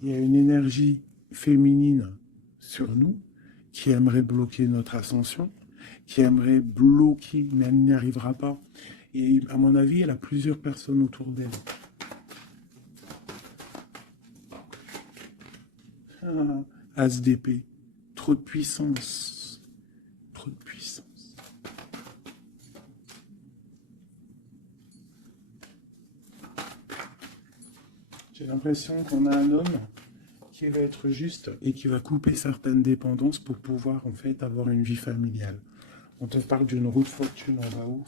Il y a une énergie féminine sur nous qui aimerait bloquer notre ascension, qui aimerait bloquer, mais elle n'y arrivera pas. Et à mon avis, elle a plusieurs personnes autour d'elle. Ah, As d'épée. Trop de puissance. Trop de puissance. J'ai l'impression qu'on a un homme qui va être juste et qui va couper certaines dépendances pour pouvoir en fait avoir une vie familiale. On te parle d'une roue de fortune en bas où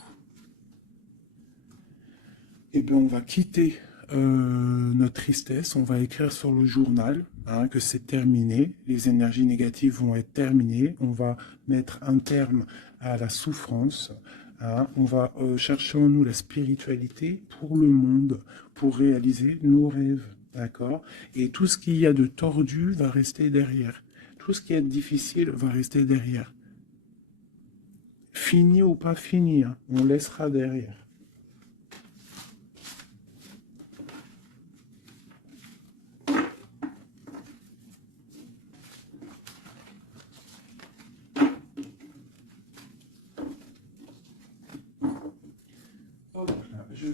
eh bien, on va quitter notre tristesse, on va écrire sur le journal hein, que c'est terminé, les énergies négatives vont être terminées, on va mettre un terme à la souffrance, hein, on va chercher en nous la spiritualité pour le monde, pour réaliser nos rêves, d'accord? Et tout ce qu'il y a de tordu va rester derrière, tout ce qui est difficile va rester derrière. Fini ou pas fini, hein, on laissera derrière.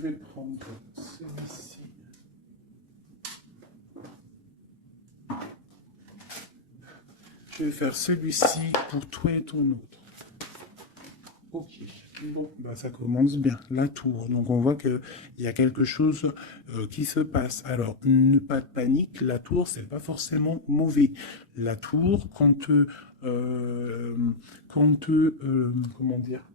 vais prendre celui-ci. Je vais faire celui-ci pour toi et ton autre. Ok, bon, bah ça commence bien, la tour. Donc on voit qu'il y a quelque chose qui se passe. Alors, pas de panique, la tour, c'est pas forcément mauvais. La tour, comment dire,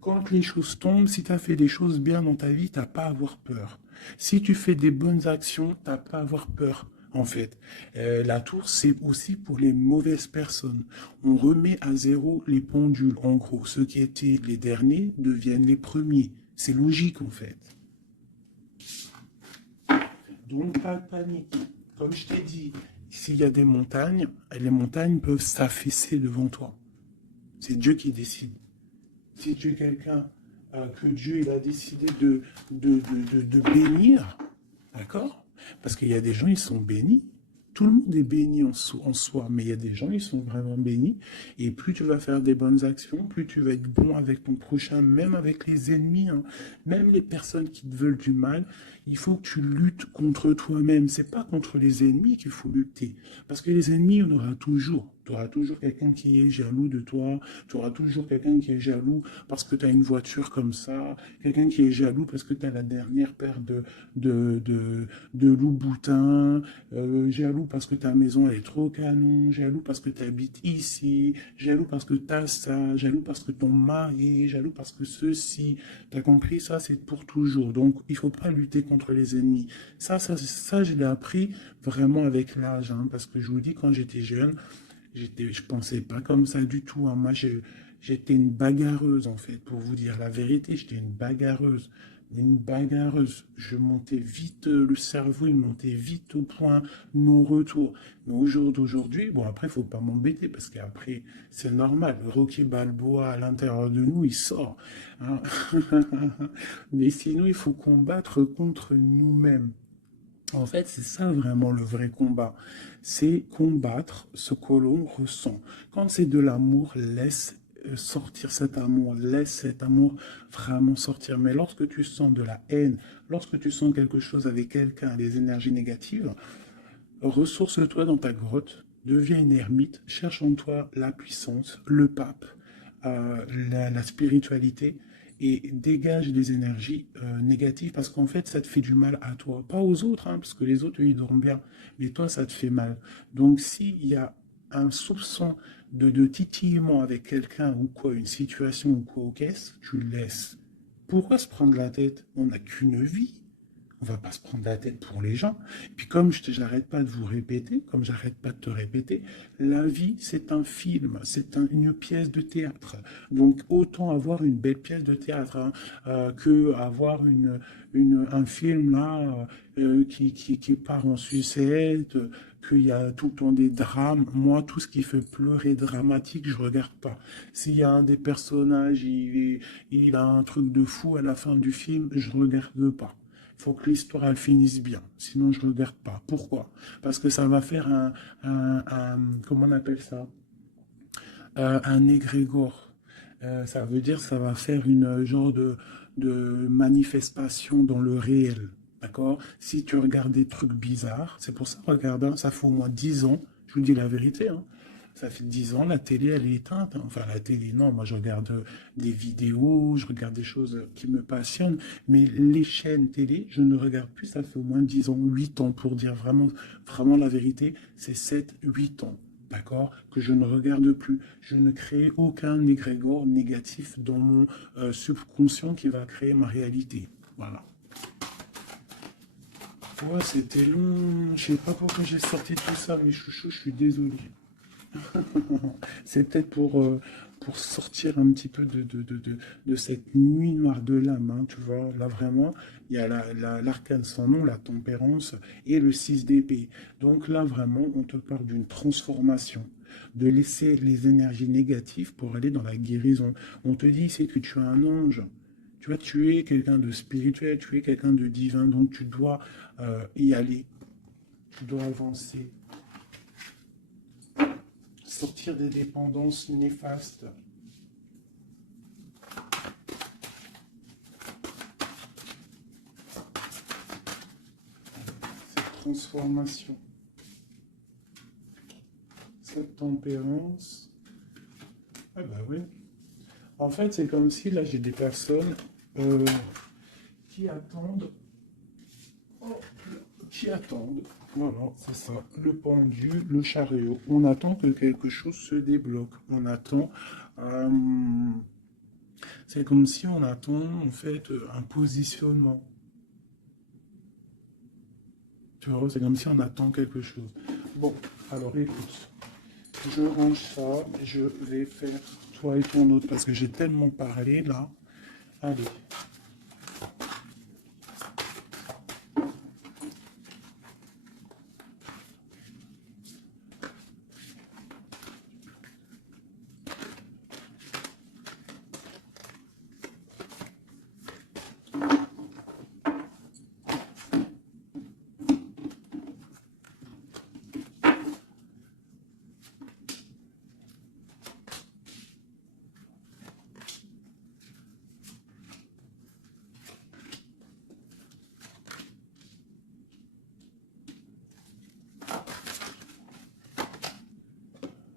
quand les choses tombent, si tu as fait des choses bien dans ta vie, t'as pas à avoir peur. Si tu fais des bonnes actions, t'as pas à avoir peur. En fait, la tour, c'est aussi pour les mauvaises personnes. On remet à zéro les pendules. En gros, ceux qui étaient les derniers deviennent les premiers. C'est logique, en fait. Donc, pas de panique. Comme je t'ai dit, s'il y a des montagnes, les montagnes peuvent s'affaisser devant toi. C'est Dieu qui décide. Si tu es quelqu'un que Dieu il a décidé de bénir, d'accord? Parce qu'il y a des gens, ils sont bénis. Tout le monde est béni en soi, mais il y a des gens, ils sont vraiment bénis. Et plus tu vas faire des bonnes actions, plus tu vas être bon avec ton prochain, même avec les ennemis, hein, même les personnes qui te veulent du mal. Il faut que tu luttes contre toi-même. C'est pas contre les ennemis qu'il faut lutter. Parce que les ennemis, on aura toujours. Tu auras toujours quelqu'un qui est jaloux de toi. Tu auras toujours quelqu'un qui est jaloux parce que tu as une voiture comme ça. Quelqu'un qui est jaloux parce que tu as la dernière paire de loup-boutin. Jaloux parce que ta maison elle est trop canon. Jaloux parce que tu habites ici. Jaloux parce que tu as ça. Jaloux parce que ton mari. Jaloux parce que ceci. Tu as compris? Ça, c'est pour toujours. Donc, il faut pas lutter contre les ennemis. Ça je l'ai appris vraiment avec l'âge. Hein, parce que je vous dis, quand j'étais jeune, je pensais pas comme ça du tout. Hein. Moi, j'étais une bagarreuse, en fait, pour vous dire la vérité. J'étais une bagarreuse. Une bagarreuse. Je montais vite, le cerveau, il montait vite au point non-retour. Mais au jour d'aujourd'hui, bon, après, il faut pas m'embêter, parce qu'après, c'est normal. Le Rocky Balboa, à l'intérieur de nous, il sort. Hein. Mais sinon, il faut combattre contre nous-mêmes. En fait, c'est ça vraiment le vrai combat. C'est combattre ce que l'on ressent. Quand c'est de l'amour, laisse sortir cet amour, laisse cet amour vraiment sortir. Mais lorsque tu sens de la haine, lorsque tu sens quelque chose avec quelqu'un, des énergies négatives, ressource-toi dans ta grotte, deviens une ermite, cherche en toi la puissance, le pape, la spiritualité et dégage des énergies négatives parce qu'en fait ça te fait du mal à toi, pas aux autres, hein, parce que les autres eux, ils dorment bien, mais toi ça te fait mal. Donc s'il y a un soupçon de titillement avec quelqu'un ou quoi, une situation ou quoi, qu'est-ce, tu le laisses. Pourquoi se prendre la tête? On n'a qu'une vie. On va pas se prendre la tête pour les gens. Et puis comme j'arrête pas de vous répéter, comme j'arrête pas de te répéter, la vie c'est un film, c'est une pièce de théâtre. Donc autant avoir une belle pièce de théâtre hein, que avoir un film là qui part en sucette, qu'il y a tout le temps des drames. Moi, tout ce qui fait pleurer dramatique, je regarde pas. S'il y a un des personnages, il a un truc de fou à la fin du film, je regarde pas. Il faut que l'histoire elle finisse bien, sinon je ne regarde pas. Pourquoi? Parce que ça va faire comment on appelle ça? Un égrégore. Ça veut dire que ça va faire une genre de manifestation dans le réel. D'accord? Si tu regardes des trucs bizarres, c'est pour ça, regarde, hein, ça fait au moins 10 ans, je vous dis la vérité, hein, ça fait 10 ans, la télé, elle est éteinte. Hein. Enfin, la télé, non, moi je regarde des vidéos, je regarde des choses qui me passionnent, mais les chaînes télé, je ne regarde plus, ça fait au moins 10 ans, 8 ans, pour dire vraiment, vraiment la vérité, c'est 7, 8 ans. D'accord? Que je ne regarde plus. Je ne crée aucun égrégore négatif dans mon subconscient qui va créer ma réalité. Voilà. Ouais, c'était long. Je sais pas pourquoi j'ai sorti tout ça, mes chouchous, je suis désolé. C'est peut-être pour sortir un petit peu de cette nuit noire de l'âme, hein, tu vois. Là, vraiment, il y a l'arcane sans nom, la tempérance et le 6 d'épée. Donc là, vraiment, on te parle d'une transformation, de laisser les énergies négatives pour aller dans la guérison. On te dit, c'est que tu es un ange. Tu vois, tu es quelqu'un de spirituel, tu es quelqu'un de divin, donc tu dois y aller, tu dois avancer, sortir des dépendances néfastes. transformation. Cette tempérance. Ah bah oui. En fait, c'est comme si là, j'ai des personnes qui attendent. Oh, qui attendent. Voilà, c'est ça. Le pendu, le chariot. On attend que quelque chose se débloque. On attend. euh, c'est comme si on attend en fait un positionnement. Tu vois, c'est comme si on attend quelque chose. Bon, alors écoute, je range ça, je vais faire toi et ton autre parce que j'ai tellement parlé là. Allez.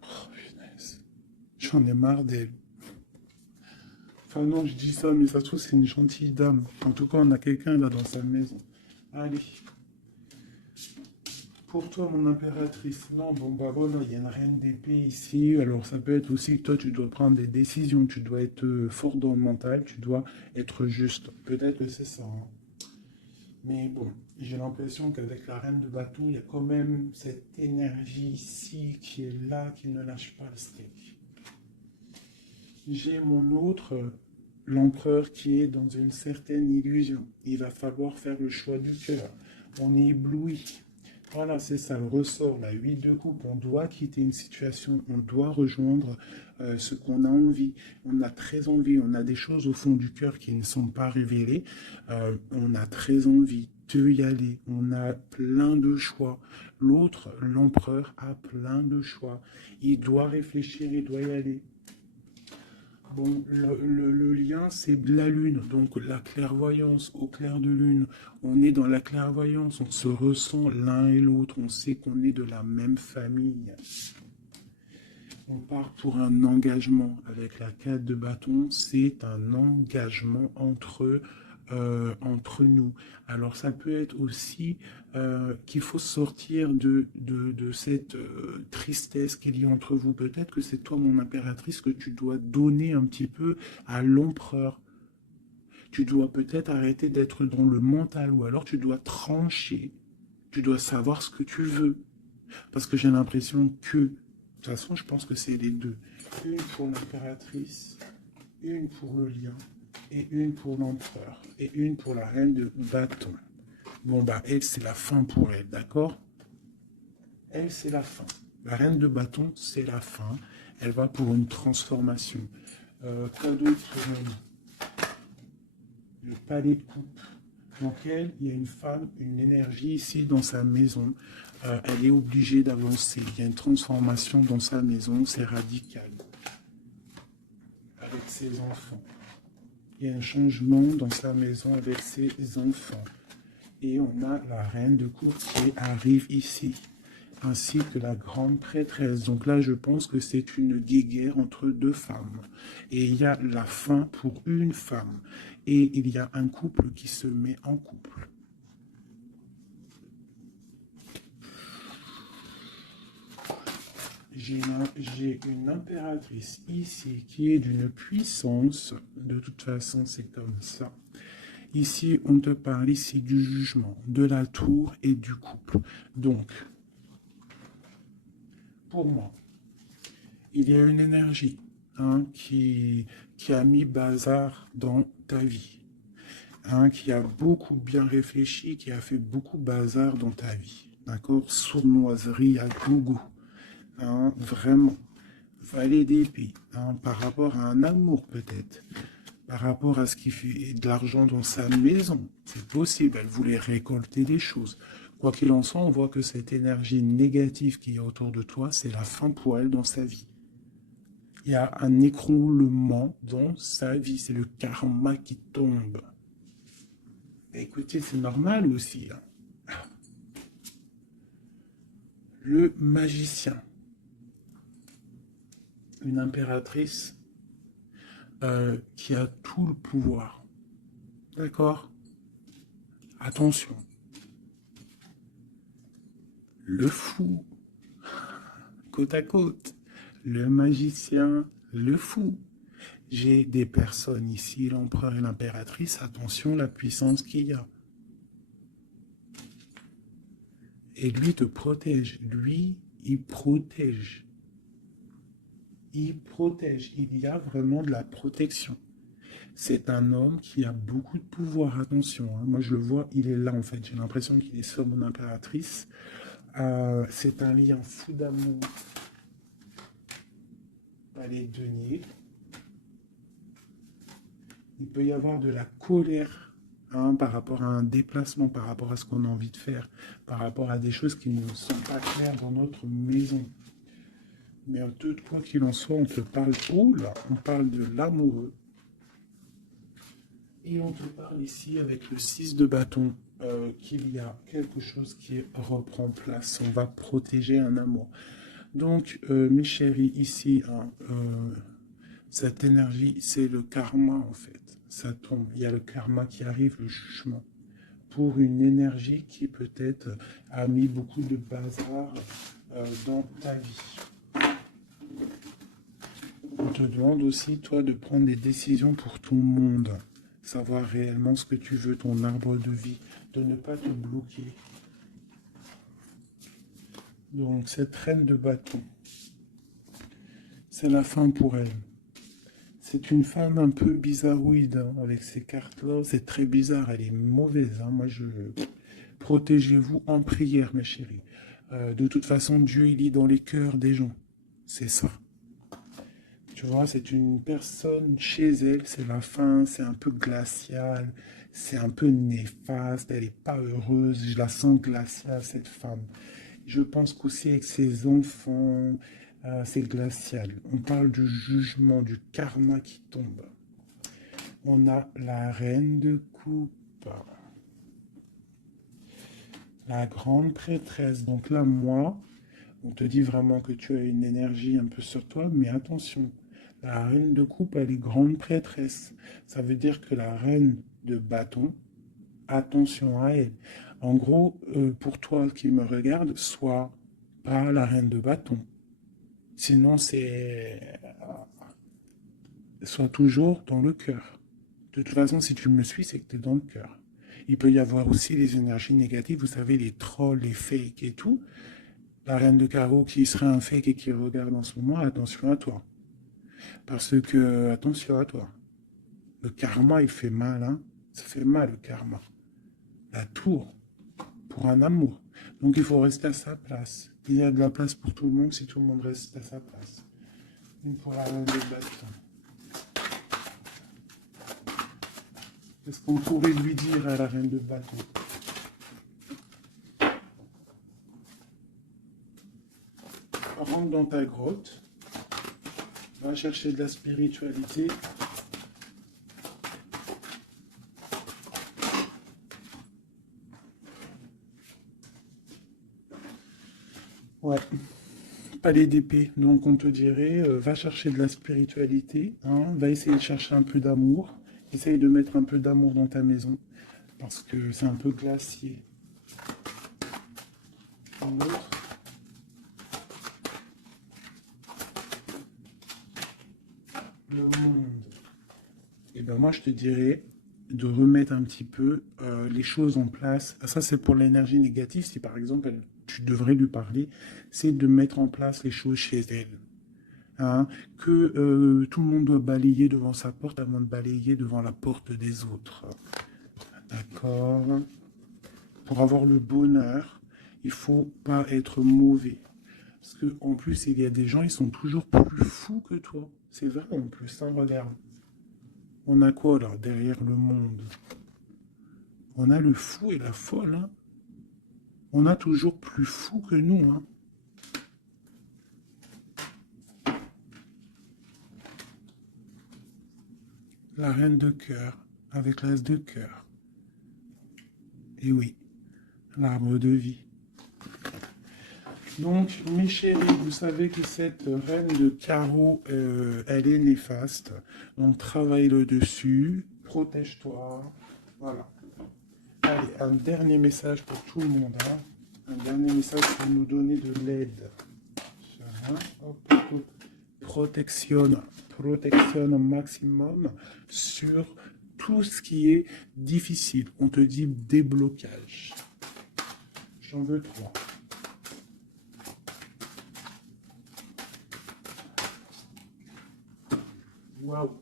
Oh, punaise. J'en ai marre d'elle. Enfin non, je dis ça, mais ça se trouve c'est une gentille dame. En tout cas, on a quelqu'un là dans sa maison. Allez. Pour toi, mon impératrice, non, bon bah voilà, il y a une reine d'épée ici. Alors ça peut être aussi que toi, tu dois prendre des décisions, tu dois être fort dans le mental, tu dois être juste. Peut-être que c'est ça, hein. Mais bon, j'ai l'impression qu'avec la reine de bâton, il y a quand même cette énergie ici qui est là, qui ne lâche pas le steak. J'ai mon autre, l'empereur, qui est dans une certaine illusion. Il va falloir faire le choix du cœur. On est ébloui. Voilà, c'est ça le ressort, la 8 de coupe. On doit quitter une situation, on doit rejoindre ce qu'on a envie. On a très envie, on a des choses au fond du cœur qui ne sont pas révélées. On a très envie de y aller. On a plein de choix. L'autre, l'empereur, a plein de choix. Il doit réfléchir, il doit y aller. Bon, le lien, c'est de la lune, donc la clairvoyance au clair de lune. On est dans la clairvoyance, on se ressent l'un et l'autre, on sait qu'on est de la même famille. On part pour un engagement. Avec la 4 de bâton, c'est un engagement entre nous. Alors ça peut être aussi qu'il faut sortir de cette tristesse qu'il y a entre vous. Peut-être que c'est toi, mon impératrice, que tu dois donner un petit peu à l'empereur. Tu dois peut-être arrêter d'être dans le mental ou alors tu dois trancher. Tu dois savoir ce que tu veux. Parce que j'ai l'impression que, de toute façon, je pense que c'est les deux. Une pour l'impératrice, une pour le lion, et une pour l'empereur, et une pour la reine de bâton. Bon, bah, elle, c'est la fin pour elle, d'accord? Elle, c'est la fin. La reine de bâton, c'est la fin. Elle va pour une transformation. Quoi d'autre? Le palais de coupe. Donc elle, il y a une femme, une énergie ici dans sa maison. Elle est obligée d'avancer. Il y a une transformation dans sa maison, c'est radical. Avec ses enfants. Il y a un changement dans sa maison avec ses enfants. Et on a la reine de coupe qui arrive ici, ainsi que la grande prêtresse. Donc là, je pense que c'est une guéguerre entre deux femmes. Et il y a la fin pour une femme. Et il y a un couple qui se met en couple. J'ai une impératrice ici qui est d'une puissance. De toute façon, c'est comme ça. Ici, on te parle ici du jugement, de la tour et du couple. Donc, pour moi, il y a une énergie qui a mis bazar dans ta vie, qui a beaucoup bien réfléchi, qui a fait beaucoup bazar dans ta vie. D'accord? Sournoiserie à gogo. Vraiment. Valet d'épée. Par rapport à un amour peut-être. Par rapport à ce qui fait de l'argent dans sa maison. C'est possible. Elle voulait récolter des choses. Quoi qu'il en soit, on voit que cette énergie négative qui est autour de toi, c'est la fin pour elle dans sa vie. Il y a un écroulement dans sa vie. C'est le karma qui tombe. Écoutez, c'est normal aussi. le magicien. Une impératrice qui a tout le pouvoir. D'accord? Attention. Le fou, côte à côte. Le magicien, le fou. J'ai des personnes ici, l'empereur et l'impératrice. Attention la puissance qu'il y a. Et lui te protège. Lui, il protège. Il protège. Il y a vraiment de la protection. C'est un homme qui a beaucoup de pouvoir. Attention, hein. Moi je le vois, il est là en fait. J'ai l'impression qu'il est sur mon impératrice. C'est un lien fou d'amour. Allez, denier. Il peut y avoir de la colère, hein, par rapport à un déplacement, par rapport à ce qu'on a envie de faire, par rapport à des choses qui ne sont pas claires dans notre maison. Mais de quoi qu'il en soit, on te parle, oh là, on parle de l'amoureux. Et on te parle ici avec le 6 de bâton, qu'il y a quelque chose qui reprend place. On va protéger un amour. Donc, mes chéris, ici, hein, cette énergie, c'est le karma en fait. Ça tombe. Il y a le karma qui arrive, le jugement. Pour une énergie qui peut-être a mis beaucoup de bazar dans ta vie. On te demande aussi, toi, de prendre des décisions pour ton monde. Savoir réellement ce que tu veux, ton arbre de vie. De ne pas te bloquer. Donc, cette reine de bâton, c'est la fin pour elle. C'est une femme un peu bizarroïde, hein, avec ces cartes-là. C'est très bizarre, elle est mauvaise. Hein. Moi, protégez-vous en prière, mes chéris. De toute façon, Dieu, il lit dans les cœurs des gens. C'est ça. Tu vois, c'est une personne chez elle, c'est la fin, c'est un peu glacial, c'est un peu néfaste, elle n'est pas heureuse. Je la sens glaciale, cette femme. Je pense qu'aussi avec ses enfants, c'est glacial. On parle du jugement, du karma qui tombe. On a la reine de coupe, la grande prêtresse. Donc là, moi, on te dit vraiment que tu as une énergie un peu sur toi, mais attention, la reine de coupe, elle est grande prêtresse. Ça veut dire que la reine de bâton, attention à elle. En gros, pour toi qui me regarde, sois pas la reine de bâton. Sinon, sois toujours dans le cœur. De toute façon, si tu me suis, c'est que tu es dans le cœur. Il peut y avoir aussi les énergies négatives, vous savez, les trolls, les fakes et tout. La reine de carreau qui serait un fake et qui regarde en ce moment, attention à toi. Parce que, attention à toi. Le karma, il fait mal, hein. Ça fait mal, le karma. La tour, pour un amour. Donc, il faut rester à sa place. Il y a de la place pour tout le monde si tout le monde reste à sa place. Une pour la reine de bâton. Qu'est-ce qu'on pourrait lui dire à la reine de bâton? Rentre dans ta grotte. Va chercher de la spiritualité. Ouais. Palais d'épée. Donc on te dirait, va chercher de la spiritualité. Hein, va essayer de chercher un peu d'amour. Essaye de mettre un peu d'amour dans ta maison. Parce que c'est un peu glacier. Un autre. Le monde. Et ben moi je te dirais de remettre un petit peu les choses en place. Ça c'est pour l'énergie négative. Si par exemple tu devrais lui parler, c'est de mettre en place les choses chez elle. Hein, que tout le monde doit balayer devant sa porte avant de balayer devant la porte des autres. D'accord? Pour avoir le bonheur, il faut pas être mauvais. Parce que en plus, il y a des gens, ils sont toujours plus fous que toi. C'est vrai en plus, hein, regarde. On a quoi là, derrière le monde? On a le fou et la folle. Hein. On a toujours plus fou que nous. Hein. La reine de cœur, avec l'as de cœur. Et oui, l'arbre de vie. Donc, mes chéris, vous savez que cette reine de carreau, elle est néfaste. Donc, travaille le dessus, protège-toi. Voilà. Allez, un dernier message pour tout le monde. Hein. Un dernier message pour nous donner de l'aide. Voilà. Hop, hop, hop. Protection au maximum sur tout ce qui est difficile. On te dit déblocage. J'en veux 3. Waouh.